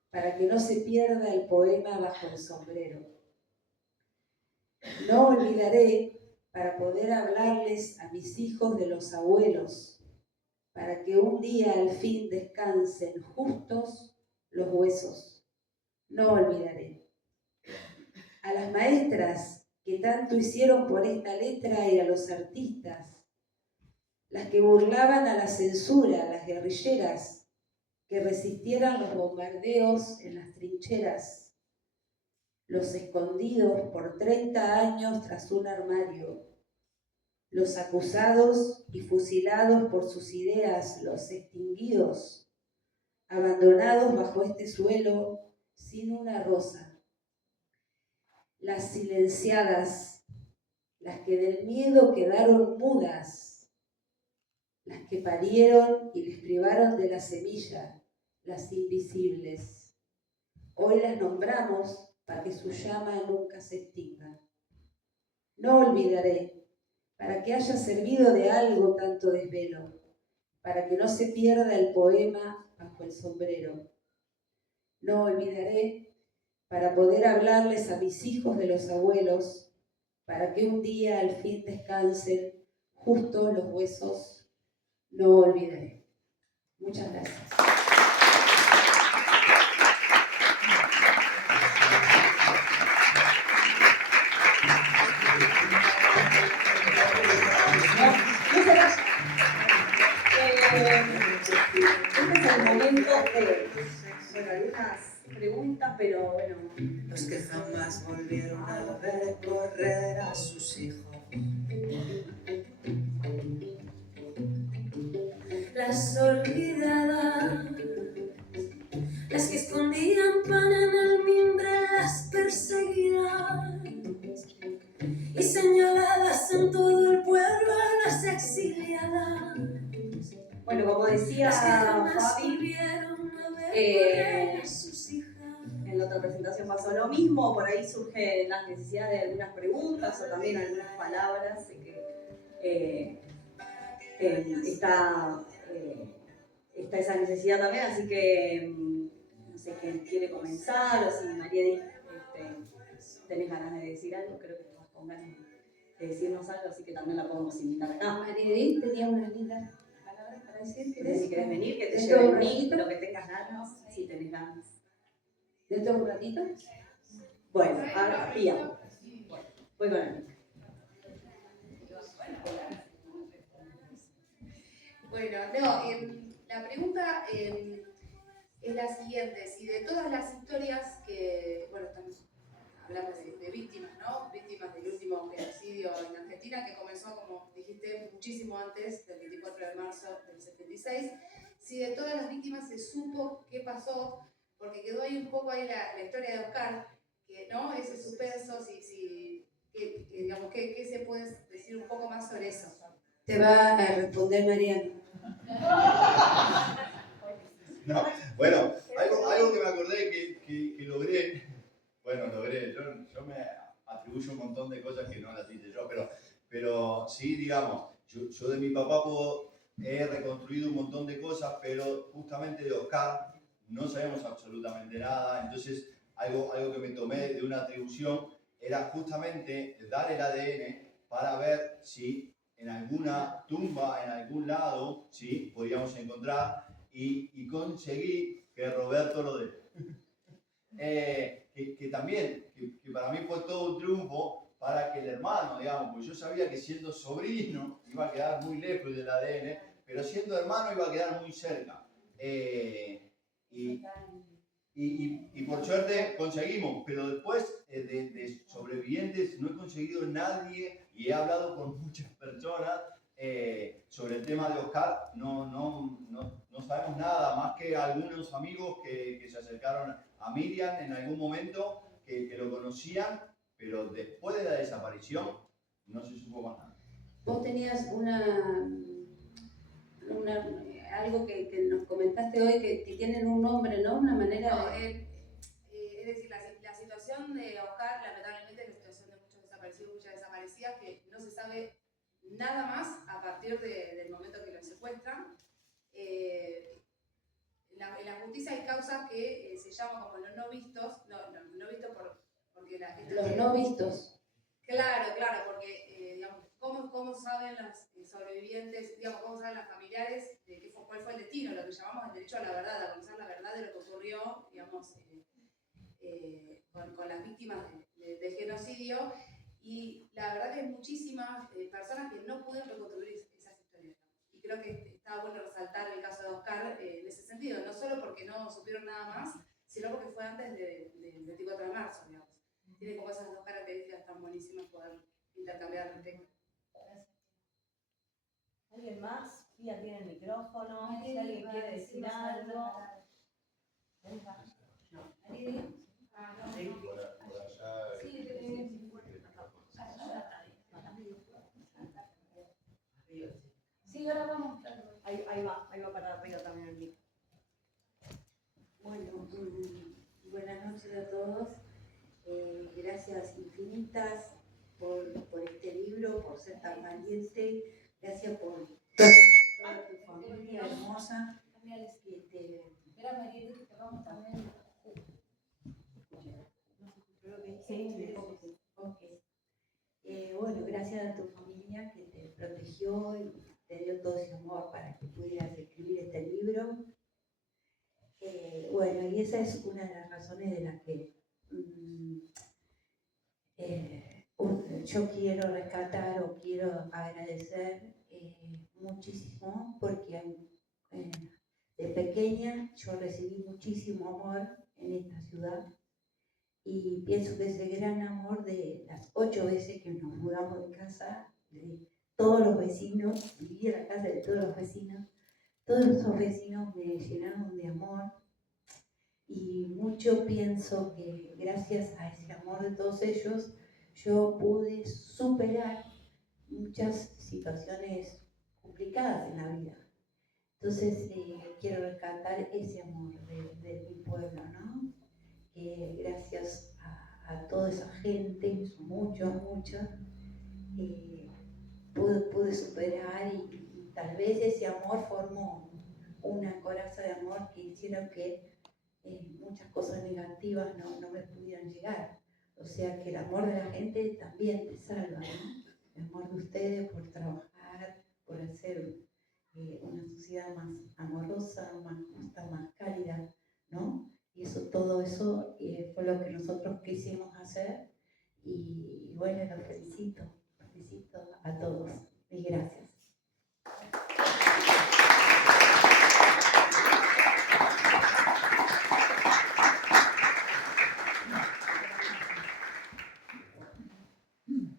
para que no se pierda el poema bajo el sombrero. No olvidaré para poder hablarles a mis hijos de los abuelos, para que un día al fin descansen justos los huesos. No olvidaré. A las maestras que tanto hicieron por esta letra y a los artistas, las que burlaban a la censura, las guerrilleras, que resistieran los bombardeos en las trincheras, los escondidos por 30 años tras un armario, los acusados y fusilados por sus ideas, los extinguidos, abandonados bajo este suelo sin una rosa, las silenciadas, las que del miedo quedaron mudas, las que parieron y les privaron de la semilla, las invisibles. Hoy las nombramos para que su llama nunca se extinga. No olvidaré, para que haya servido de algo tanto desvelo, para que no se pierda el poema bajo el sombrero. No olvidaré, para poder hablarles a mis hijos de los abuelos, para que un día al fin descansen justos los huesos. No olvidaré. Muchas gracias. Este es el momento de algunas preguntas, pero bueno. Los que jamás volvieron a ver correr a sus hijos. olvidadas, las que escondían pan en el mimbre, las perseguidas y señaladas en todo el pueblo, las exiliadas. Bueno, como decía Las que jamás Fabi, volvieron a ver por sus hijas. en la otra presentación pasó lo mismo, por ahí surge la necesidad de algunas preguntas o también algunas palabras, así que está esa necesidad también, así que no sé quién quiere comenzar o si María tenés ganas de decir algo, creo que estás con ganas de decirnos algo, así que también la podemos invitar acá. María Edith tenía unas lindas palabras para decir. Si querés venir, que te ¿Dentro de lleve un el ratito? lo que tengas ganas, si tenés ganas. ¿Dentro de un ratito? Bueno, ahora Pía. Bueno, voy con el mic. Bueno, no, la pregunta es la siguiente. Si de todas las historias que, bueno, estamos hablando de víctimas, ¿no? Víctimas del último genocidio en Argentina, que comenzó, como dijiste, muchísimo antes del 24 de marzo del 76. Si de todas las víctimas se supo qué pasó, porque quedó ahí un poco ahí la historia de Oscar, que, ¿no? Ese suspenso, digamos, ¿qué se puede decir un poco más sobre eso? Te va a responder Mariana. No, bueno, algo que me acordé que logré, yo me atribuyo un montón de cosas que no las hice yo, pero sí, digamos, yo de mi papá he reconstruido un montón de cosas, pero justamente de Oscar no sabemos absolutamente nada, entonces algo que me tomé de una atribución era justamente dar el ADN para ver si en alguna tumba, en algún lado, ¿sí? Podíamos encontrar y conseguí que Roberto lo dé. Que también, que para mí fue todo un triunfo para que el hermano, digamos, porque yo sabía que siendo sobrino iba a quedar muy lejos del ADN, pero siendo hermano iba a quedar muy cerca. Y por suerte conseguimos, pero después de sobrevivientes no he conseguido nadie y he hablado con muchas personas sobre el tema de Oscar. No sabemos nada más que algunos amigos que se acercaron a Miriam en algún momento que lo conocían, pero después de la desaparición no se supo más nada. Vos tenías algo que nos comentaste hoy que tienen un nombre, ¿no? Una manera No, de... es decir, la situación de Oscar, lamentablemente, es la situación de muchos desaparecidos, muchas desaparecidas, que no se sabe nada más a partir del momento que los secuestran. En la justicia hay causas que se llaman como los no vistos, no vistos porque Los no vistos. Claro, porque, digamos, ¿cómo saben los sobrevivientes, digamos, cómo saben los familiares de cuál fue el destino, lo que llamamos el derecho a la verdad, a conocer la verdad de lo que ocurrió, digamos, con las víctimas del genocidio? Y la verdad que hay muchísimas personas que no pueden reconstruir esas historias. Y creo que está bueno resaltar el caso de Oscar en ese sentido, no solo porque no supieron nada más, sino porque fue antes del 24 de marzo, digamos. Tiene como esas dos características tan buenísimas poder intercambiar el tema. ¿Alguien más? Pía tiene el micrófono. Si alguien quiere decir algo. No. Sí, ahora vamos. Ahí va para arriba también el micrófono. Bueno, buenas noches a todos. Gracias infinitas por este libro, por ser tan valiente. Gracias por toda tu familia hermosa. Espera, María, que te vamos también. Bueno, gracias a tu familia que te protegió y te dio todo ese amor para que pudieras escribir este libro. Bueno, y esa es una de las razones de las que yo quiero rescatar o quiero agradecer muchísimo, porque de pequeña yo recibí muchísimo amor en esta ciudad y pienso que ese gran amor de las 8 veces que nos mudamos de casa, de todos los vecinos, viví en la casa de todos los vecinos, todos esos vecinos me llenaron de amor y mucho pienso que gracias a ese amor de todos ellos yo pude superar muchas situaciones complicadas en la vida. Entonces quiero rescatar ese amor de mi pueblo, ¿no? Que gracias a toda esa gente, son muchos, pude superar y tal vez ese amor formó una coraza de amor que hicieron que muchas cosas negativas no me pudieran llegar. O sea que el amor de la gente también te salva, ¿no? El amor de ustedes por trabajar, por hacer una sociedad más amorosa, más justa, más cálida, ¿no? Y todo eso fue lo que nosotros quisimos hacer y bueno, los felicito a todos y gracias.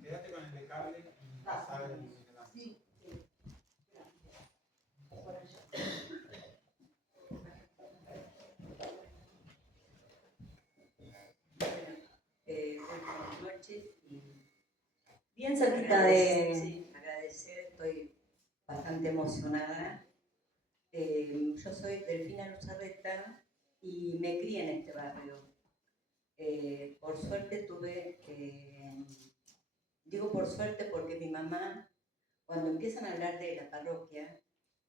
Quédate con el de cable y pasar el de Sí. Buenas noches y Bien cerquita de... sí, agradecer, estoy bastante emocionada. Yo soy Delfina Luzarreta y me crié en este barrio. Por suerte digo por suerte porque mi mamá, cuando empiezan a hablar de la parroquia,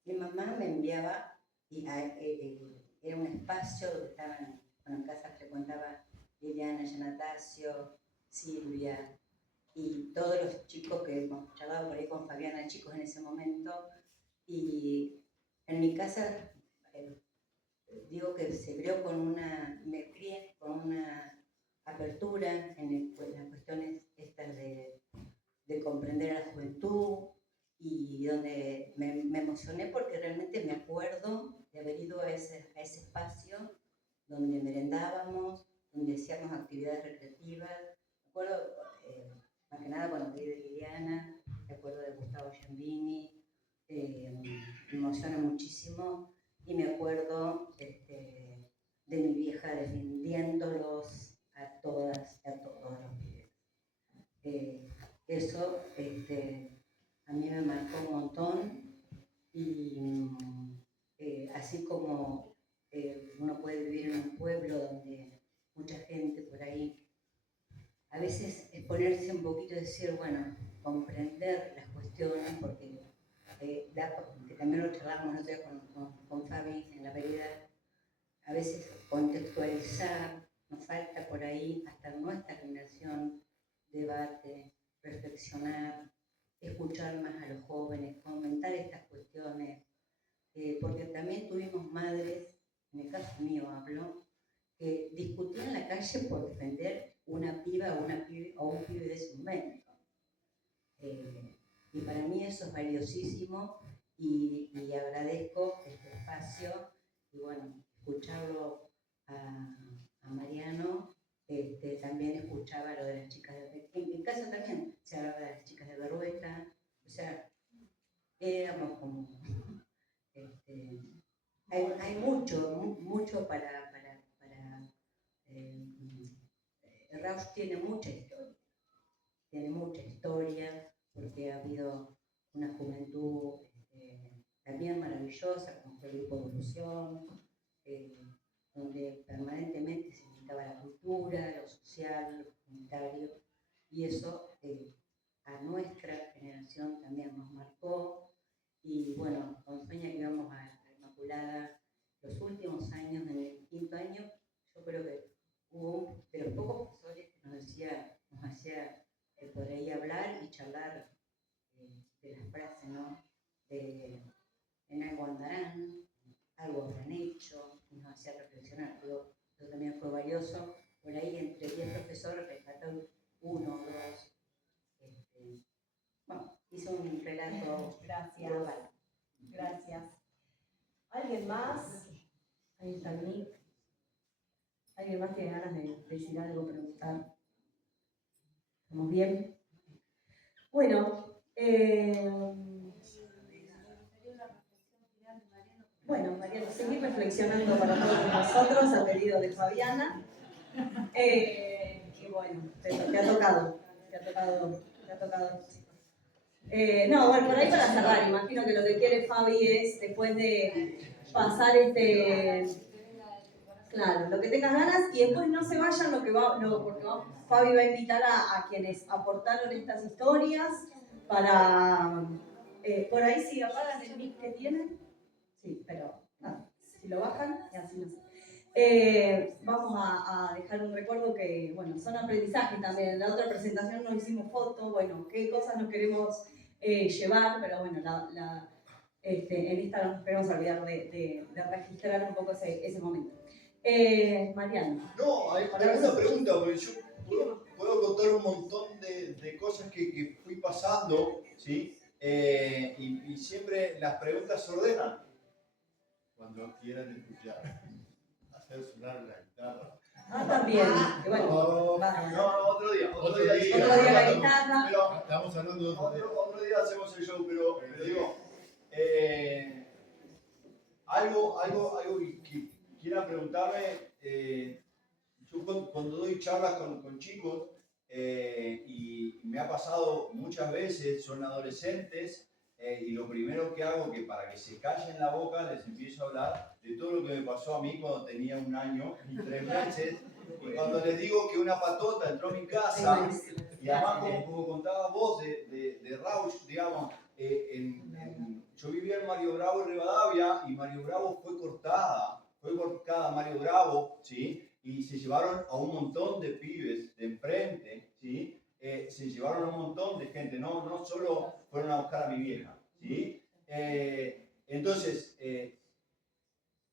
mi mamá me enviaba y era un espacio donde estaban, en casa frecuentaba Liliana, Yanatacio, Silvia y todos los chicos que hemos charlado por ahí con Fabiana, chicos en ese momento. Y en mi casa, digo que se creó me crié con una apertura en las cuestiones estas de comprender a la juventud y donde me emocioné porque realmente me acuerdo de haber ido a ese espacio donde merendábamos, donde hacíamos actividades recreativas. Me acuerdo, más que nada cuando vi de Liliana, me acuerdo de Gustavo Giambini, me emociona muchísimo y me acuerdo de mi vieja defendiéndolos a todas y a todos los pibes. Eso a mí me marcó un montón y así como uno puede vivir en un pueblo donde mucha gente por ahí, a veces es ponerse un poquito y decir, bueno, comprender las cuestiones, porque que también lo charlamos nosotros con Fabi en la vereda, a veces contextualizar, nos falta por ahí hasta nuestra generación debate, reflexionar, escuchar más a los jóvenes, comentar estas cuestiones, porque también tuvimos madres, en el caso mío hablo, que discutían en la calle por defender una piba o un pibe de ese momento. Y para mí eso es valiosísimo y agradezco este espacio y bueno, escucharlo a Mariano, también escuchaba lo de las chicas en mi casa también se hablaba de las chicas de Berrueta, o sea, éramos como, hay mucho para Rausch tiene mucha historia, porque ha habido una juventud también maravillosa, como fue el Grupo Evolución, donde permanentemente se invitaba a la cultura, lo social, lo comunitario, y eso a nuestra generación también nos marcó. Y bueno, con Sonia que íbamos a Inmaculada los últimos años, en el 5.º año, yo creo que hubo de los pocos profesores que nos hacía por ahí hablar y charlar de las frases, ¿no? En algo andarán, algo habrán hecho, y nos hacía reflexionar. Pero eso también fue valioso. Por ahí, entre 10 profesores, rescató uno o dos. Bueno, hizo un relato global. Gracias. ¿Alguien más? Ahí está el mic. ¿Alguien más tiene ganas de decir algo, preguntar? ¿Estamos bien? Bueno, Bueno, Mariano, seguir reflexionando para todos nosotros a pedido de Fabiana. Y bueno, te ha tocado. No, bueno, por ahí para cerrar, imagino que lo que quiere Fabi es, después de pasar claro, lo que tengas ganas, y después no se vayan porque Fabi va a invitar a quienes aportaron estas historias para, por ahí si apagan el mic que tienen, sí, pero nada, si lo bajan, y así no sé. Vamos a dejar un recuerdo que, bueno, son aprendizajes también. En la otra presentación no hicimos fotos, bueno, qué cosas nos queremos llevar, pero bueno, en esta no nos queremos olvidar de registrar un poco ese momento. Mariano. No, hay una pregunta, porque yo puedo contar un montón de cosas que fui pasando, ¿sí? Y siempre las preguntas se ordenan. Cuando quieran escuchar, hacer sonar la guitarra. Ah, también. Bueno, no, otro día. Otro día la guitarra. Pero, Estamos hablando de otro día hacemos el show, pero digo, algo que quiera preguntarme, yo cuando doy charlas con chicos, y me ha pasado muchas veces, son adolescentes, y lo primero que hago, que para que se callen la boca, les empiezo a hablar de todo lo que me pasó a mí cuando tenía 1 año y 3 meses, y cuando les digo que una patota entró a mi casa, y además como contabas vos de Rauch, digamos, yo vivía en Mario Bravo y Rivadavia, y Mario Bravo fue cortada Mario Bravo, ¿sí? Y se llevaron a un montón de pibes de enfrente, ¿sí? Se llevaron a un montón de gente, no solo fueron a buscar a mi vieja, ¿sí? Entonces,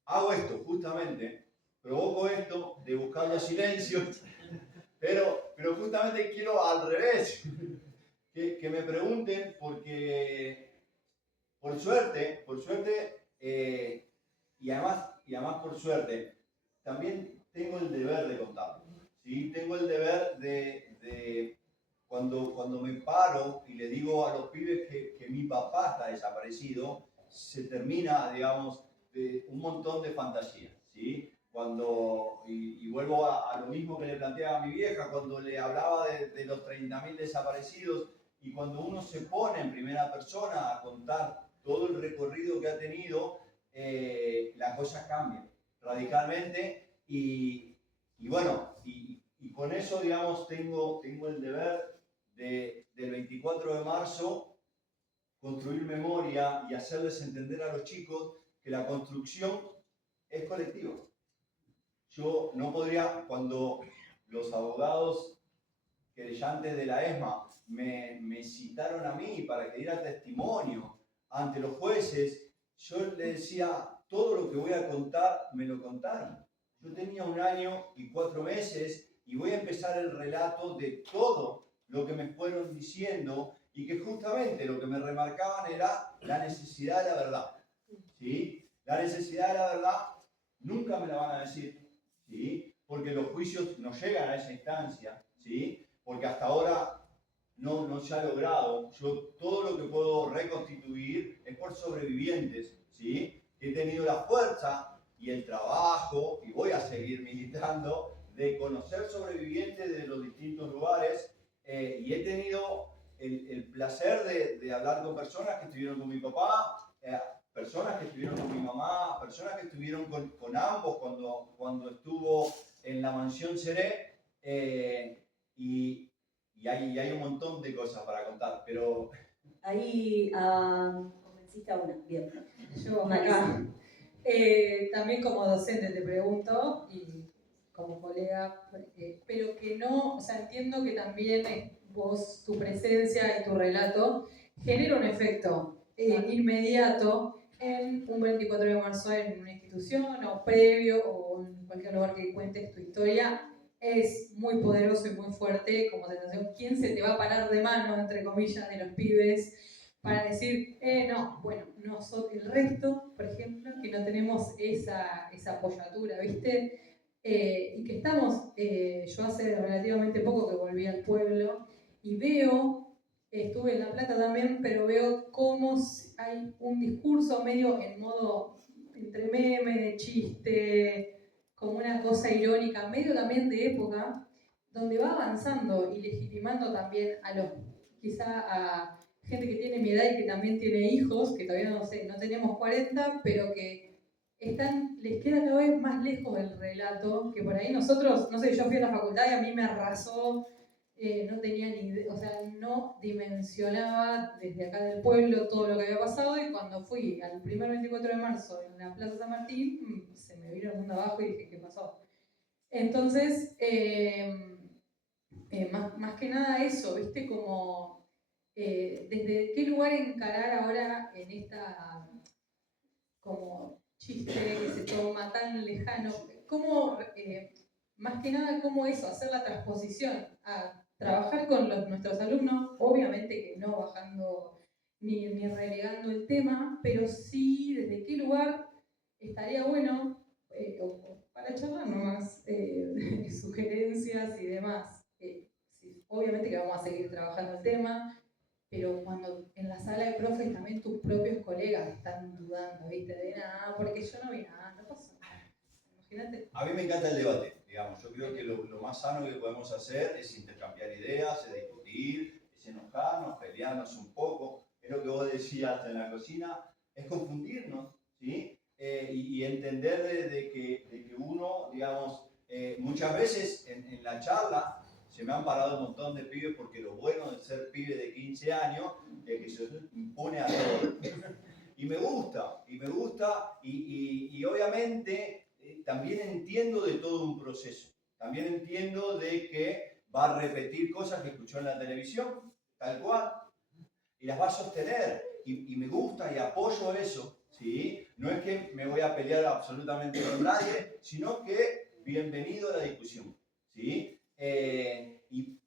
hago esto justamente, provoco esto de buscar los silencios, pero justamente quiero al revés, que me pregunten, porque por suerte, y además por suerte, también tengo el deber de contarlo, ¿sí? Tengo el deber de cuando me paro y le digo a los pibes que mi papá está desaparecido, se termina, digamos, de un montón de fantasías, ¿sí? Y vuelvo a lo mismo que le planteaba a mi vieja, cuando le hablaba de los 30.000 desaparecidos, y cuando uno se pone en primera persona a contar todo el recorrido que ha tenido, las cosas cambian radicalmente, y bueno, y con eso, digamos, tengo el deber del 24 de marzo construir memoria y hacerles entender a los chicos que la construcción es colectiva. Yo no podría, cuando los abogados querellantes de la ESMA me citaron a mí para que diera testimonio ante los jueces, yo les decía, todo lo que voy a contar, me lo contaron. Yo tenía 1 año y 4 meses y voy a empezar el relato de todo lo que me fueron diciendo, y que justamente lo que me remarcaban era la necesidad de la verdad, ¿sí? La necesidad de la verdad nunca me la van a decir, ¿sí? Porque los juicios no llegan a esa instancia, ¿sí? Porque hasta ahora no se ha logrado. Yo todo lo que puedo reconstituir es por sobrevivientes, ¿sí? He tenido la fuerza y el trabajo, y voy a seguir militando, de conocer sobrevivientes de los distintos lugares, y he tenido el placer de hablar con personas que estuvieron con mi papá, personas que estuvieron con mi mamá, personas que estuvieron con ambos cuando estuvo en la mansión Seré, y hay un montón de cosas para contar, pero... Ahí convenciste a una, bien. Yo acá, también como docente te pregunto, y como colega, pero que no, o sea, entiendo que también vos, tu presencia y tu relato genera un efecto inmediato en un 24 de marzo en una institución o previo o en cualquier lugar que cuentes tu historia. Es muy poderoso y muy fuerte como sensación. ¿Quién se te va a parar de mano, entre comillas, de los pibes para decir, no, bueno, nosotros, el resto, por ejemplo, que no tenemos esa apoyatura, ¿viste? Y que estamos, yo hace relativamente poco que volví al pueblo y veo, estuve en La Plata también, pero veo cómo hay un discurso medio en modo entre meme, chiste, como una cosa irónica, medio también de época, donde va avanzando y legitimando también a los, quizá a gente que tiene mi edad y que también tiene hijos, que todavía no sé, no tenemos 40, pero que les queda cada vez más lejos el relato, que por ahí nosotros, no sé, yo fui a la facultad y a mí me arrasó, no tenía ni idea, o sea, no dimensionaba desde acá del pueblo todo lo que había pasado, y cuando fui al primer 24 de marzo en la Plaza San Martín, se me vino el mundo abajo y dije, ¿qué pasó? Entonces, más que nada eso, ¿viste? Como desde qué lugar encarar ahora en esta como chiste que se toma tan lejano, cómo, más que nada, cómo eso, hacer la transposición a trabajar con nuestros alumnos, obviamente que no bajando ni relegando el tema, pero sí desde qué lugar estaría bueno, para charlar nomás, sugerencias y demás. Sí, obviamente que vamos a seguir trabajando el tema, pero cuando en la sala de profes también tus propios colegas están dudando, ¿viste? De nada, porque yo no vi nada, no pasó nada. Imagínate. A mí me encanta el debate, digamos. Yo creo que lo más sano que podemos hacer es intercambiar ideas, es discutir, es enojarnos, pelearnos un poco. Es lo que vos decías en la cocina, es confundirnos, ¿sí? Y entender de que uno, digamos, muchas veces en la charla se me han parado un montón de pibes porque lo bueno de ser pibe de 15 años es que se impone a todo. Y me gusta, y obviamente también entiendo de todo un proceso. También entiendo de que va a repetir cosas que escuchó en la televisión, tal cual, y las va a sostener. Y me gusta y apoyo eso, ¿sí? No es que me voy a pelear absolutamente con nadie, sino que bienvenido a la discusión, ¿sí?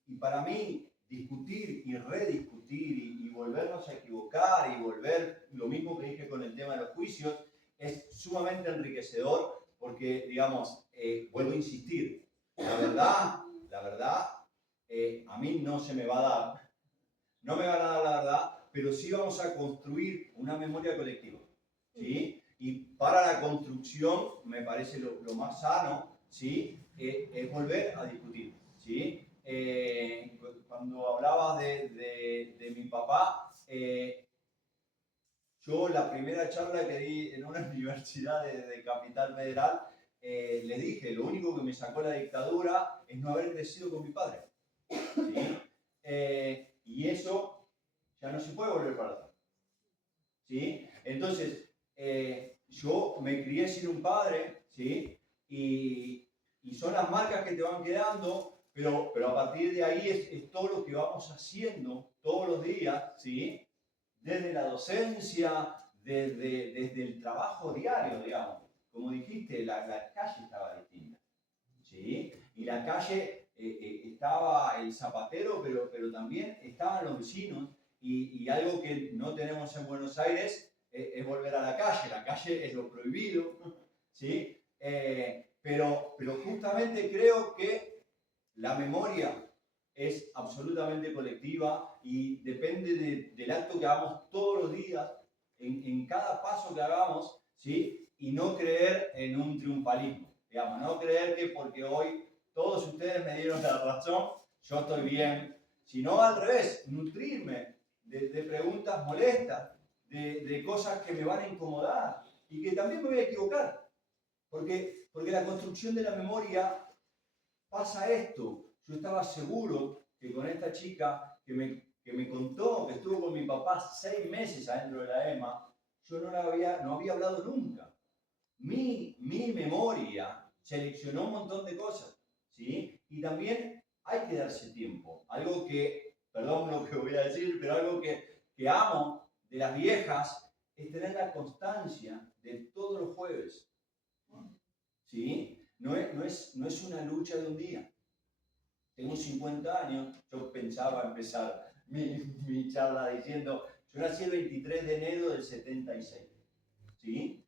Y para mí, discutir y rediscutir y volvernos a equivocar y volver, lo mismo que dije con el tema de los juicios, es sumamente enriquecedor porque, digamos, vuelvo a insistir, la verdad, a mí no se me va a dar, no me van a dar la verdad, pero sí vamos a construir una memoria colectiva, ¿sí? Y para la construcción, me parece lo más sano, ¿sí? Es volver a discutir, ¿sí? Cuando hablabas de mi papá, yo la primera charla que di en una universidad de Capital Federal, le dije, lo único que me sacó la dictadura es no haber crecido con mi padre, ¿sí? Y eso ya no se puede volver para atrás, ¿sí? Entonces, yo me crié sin un padre, ¿sí? Y son las marcas que te van quedando, pero a partir de ahí es todo lo que vamos haciendo todos los días, ¿sí? Desde la docencia, desde el trabajo diario, digamos. Como dijiste, la calle estaba distinta, ¿sí? Y la calle estaba el zapatero, pero también estaban los vecinos. Y algo que no tenemos en Buenos Aires es volver a la calle es lo prohibido, ¿sí? Pero justamente creo que la memoria es absolutamente colectiva y depende del acto que hagamos todos los días, en cada paso que hagamos, ¿sí? Y no creer en un triunfalismo, digamos, no creer que porque hoy todos ustedes me dieron la razón, yo estoy bien, sino al revés, nutrirme de preguntas molestas, de cosas que me van a incomodar y que también me voy a equivocar, porque la construcción de la memoria pasa esto. Yo estaba seguro que con esta chica que me contó que estuvo con mi papá 6 meses adentro de la EMA, yo no había hablado nunca. Mi memoria seleccionó un montón de cosas, ¿sí? Y también hay que darse tiempo. Algo que, perdón lo que voy a decir, pero algo que amo de las viejas es tener la constancia de todos los jueves, ¿sí? No es una lucha de un día. Tengo 50 años, yo pensaba empezar mi charla diciendo, yo nací el 23 de enero del 76, ¿sí?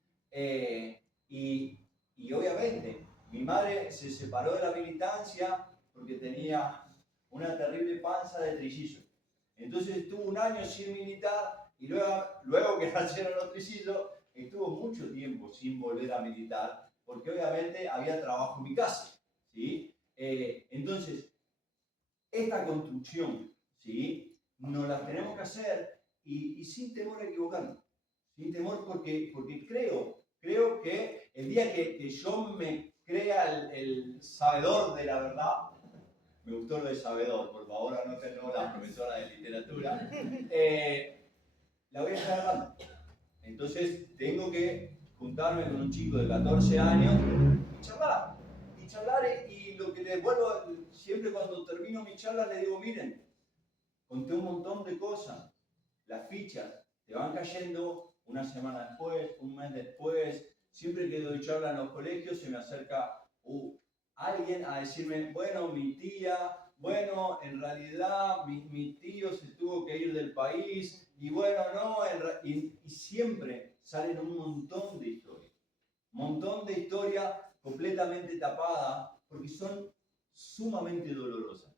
Y obviamente, mi madre se separó de la militancia porque tenía una terrible panza de trillizos. Entonces estuvo un año sin militar y luego que nacieron los trillizos, estuvo mucho tiempo sin volver a militar, porque obviamente había trabajo en mi casa, ¿sí? Entonces, esta construcción, ¿sí? Nos la tenemos que hacer y sin temor a equivocarnos, sin temor porque creo que el día que yo me crea el sabedor de la verdad, me gustó lo de sabedor, por favor anótenlo la profesora de literatura, la voy a estar agarrando. Entonces tengo que juntarme con un chico de 14 años y charlar y lo que les vuelvo, siempre cuando termino mi charla les digo, miren, conté un montón de cosas, las fichas te van cayendo una semana después, un mes después, siempre que doy charla en los colegios se me acerca alguien a decirme, bueno, mi tía, bueno, en realidad mi tío se tuvo que ir del país, y bueno, no, y siempre salen un montón de historias completamente tapadas, porque son sumamente dolorosas.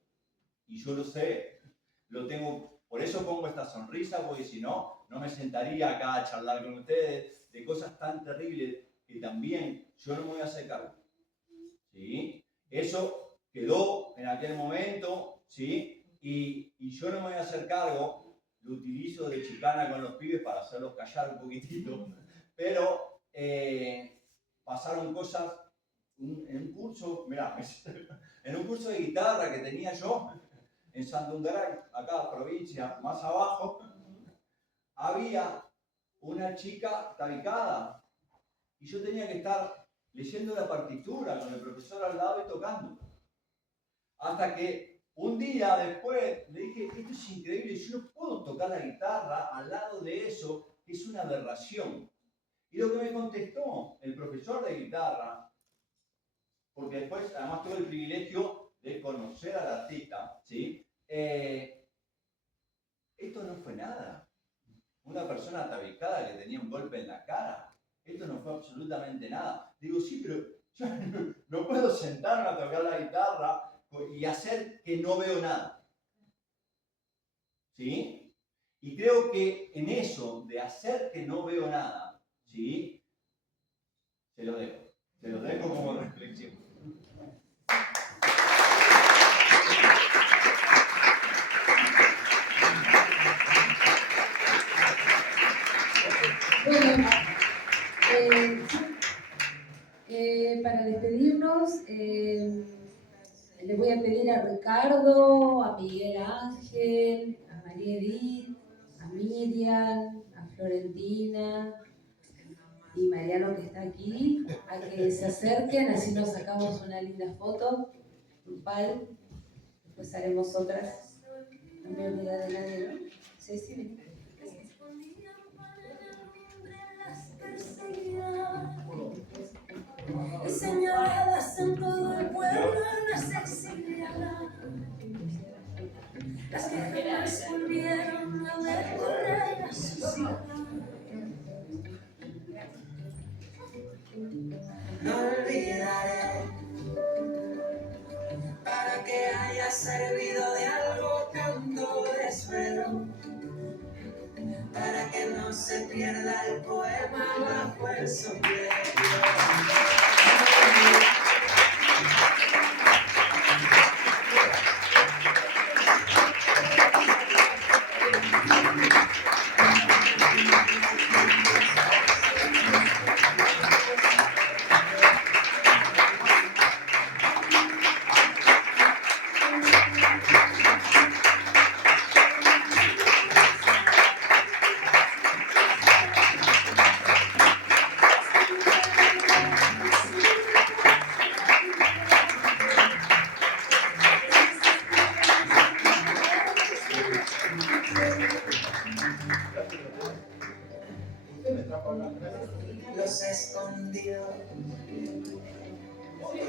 Y yo lo sé, lo tengo, por eso pongo esta sonrisa, porque si no, no me sentaría acá a charlar con ustedes de cosas tan terribles que también yo no me voy a hacer cargo. ¿Sí? Eso quedó en aquel momento, ¿sí? Y yo no me voy a hacer cargo, lo utilizo de chicana con los pibes para hacerlos callar un poquitito, pero pasaron cosas en un curso, mirá, en un curso de guitarra que tenía yo en Santungaray, acá provincia, más abajo, había una chica tabicada y yo tenía que estar leyendo la partitura con el profesor al lado y tocando. Hasta que un día después le dije, esto es increíble, yo no puedo tocar la guitarra al lado de eso, que es una aberración. Y lo que me contestó el profesor de guitarra, porque después además tuve el privilegio de conocer al artista, ¿sí? Esto no fue nada. Una persona tabicada que tenía un golpe en la cara. Esto no fue absolutamente nada. Digo, sí, pero yo no puedo sentarme a tocar la guitarra y hacer que no veo nada. ¿Sí? Y creo que en eso de hacer que no veo nada, ¿sí? Se lo dejo como reflexión. Bueno, para despedirnos, les voy a pedir a Ricardo, a Miguel Ángel, a María Edith, a Miriam, a Florentina y Mariano que está aquí, a que se acerquen, así nos sacamos una linda foto grupal, después haremos otras, no me olvidé de nadie, ¿no? Ceci, vení. Y señaladas en todo el pueblo las exiliadas, las que jamás volvieron a ver correr a su ciudad. No olvidaré, para que haya servido de algo tanto desvelo, para que no se pierda el poema bajo el sombrero. Los escondió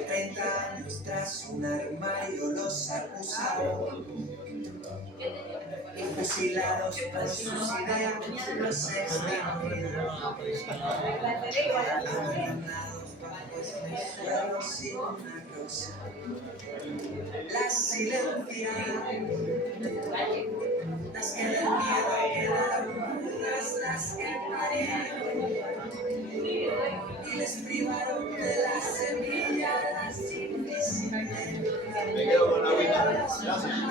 30 años tras un armario, los acusaron y fusilados por sus ideas, los extinguieron, abandonados bajo este suelo sin una rosa. Las silenciaron, las que del miedo quedaron mudas, las que parieron y les privaron de la semilla las invisibles. Me quedo con la vida. Gracias.